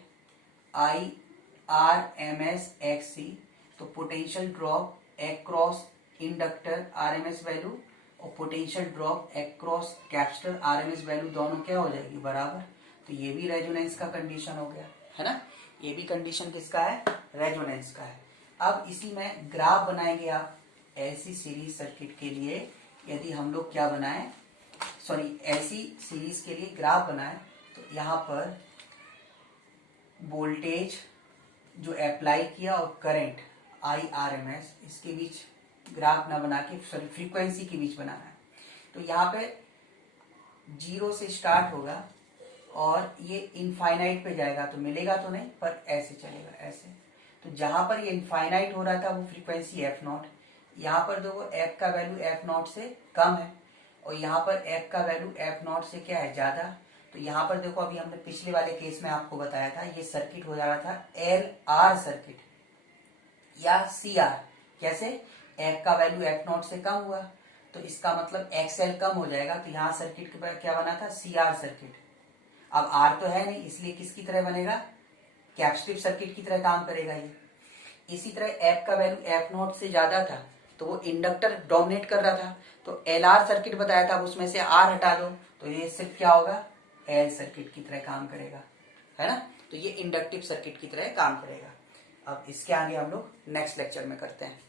IRMS XC, तो potential drop across inductor RMS value और potential drop across capacitor RMS value दोनों क्या हो जाएगी, बराबर। तो ये भी रेजोनेंस का कंडीशन हो गया है ना, ये भी कंडीशन किसका है, रेजोनेंस का है। अब इसी में ग्राफ बनाएंगे आप ऐसी सीरीज सर्किट के लिए, यदि हम लोग क्या बनाएं, ऐसी सीरीज के लिए ग्राफ बनाएं, तो यहाँ पर वोल्टेज जो अप्लाई किया और करंट IRMS, इसके बीच ग्राफ ना बना के फ्रीक्वेंसी के बीच बनाना है। तो यहाँ पे 0 से स्टार्ट होगा और ये इनफाइनाइट पे जाएगा, तो मिलेगा तो नहीं, पर ऐसे चलेगा ऐसे। तो जहां पर ये इनफाइनाइट हो रहा था वो फ्रीक्वेंसी F0, यहाँ पर देखो F का वैल्यू F0 से कम है, और यहाँ पर F का वैल्यू F0 से क्या है, ज्यादा। तो यहाँ पर देखो, अभी हमने पिछले वाले केस में आपको बताया था, ये सर्किट हो जा रहा था LR सर्किट या CR। कैसे, F का वैल्यू F0 से कम हुआ, तो इसका मतलब XL कम हो जाएगा, तो यहाँ सर्किट क्या बना था, CR सर्किट। अब R तो है नहीं, इसलिए किसकी तरह बनेगा, कैपेसिटिव सर्किट की तरह काम करेगा ये। इसी तरह F का वैल्यू F0 से ज्यादा था, तो वो इंडक्टर डोमिनेट कर रहा था, तो LR सर्किट बताया था, उसमें से R हटा दो, तो ये सिर्फ क्या होगा, L सर्किट की तरह काम करेगा, है ना। तो ये इंडक्टिव सर्किट की तरह काम करेगा। अब इसके आगे हम लोग नेक्स्ट लेक्चर में करते हैं।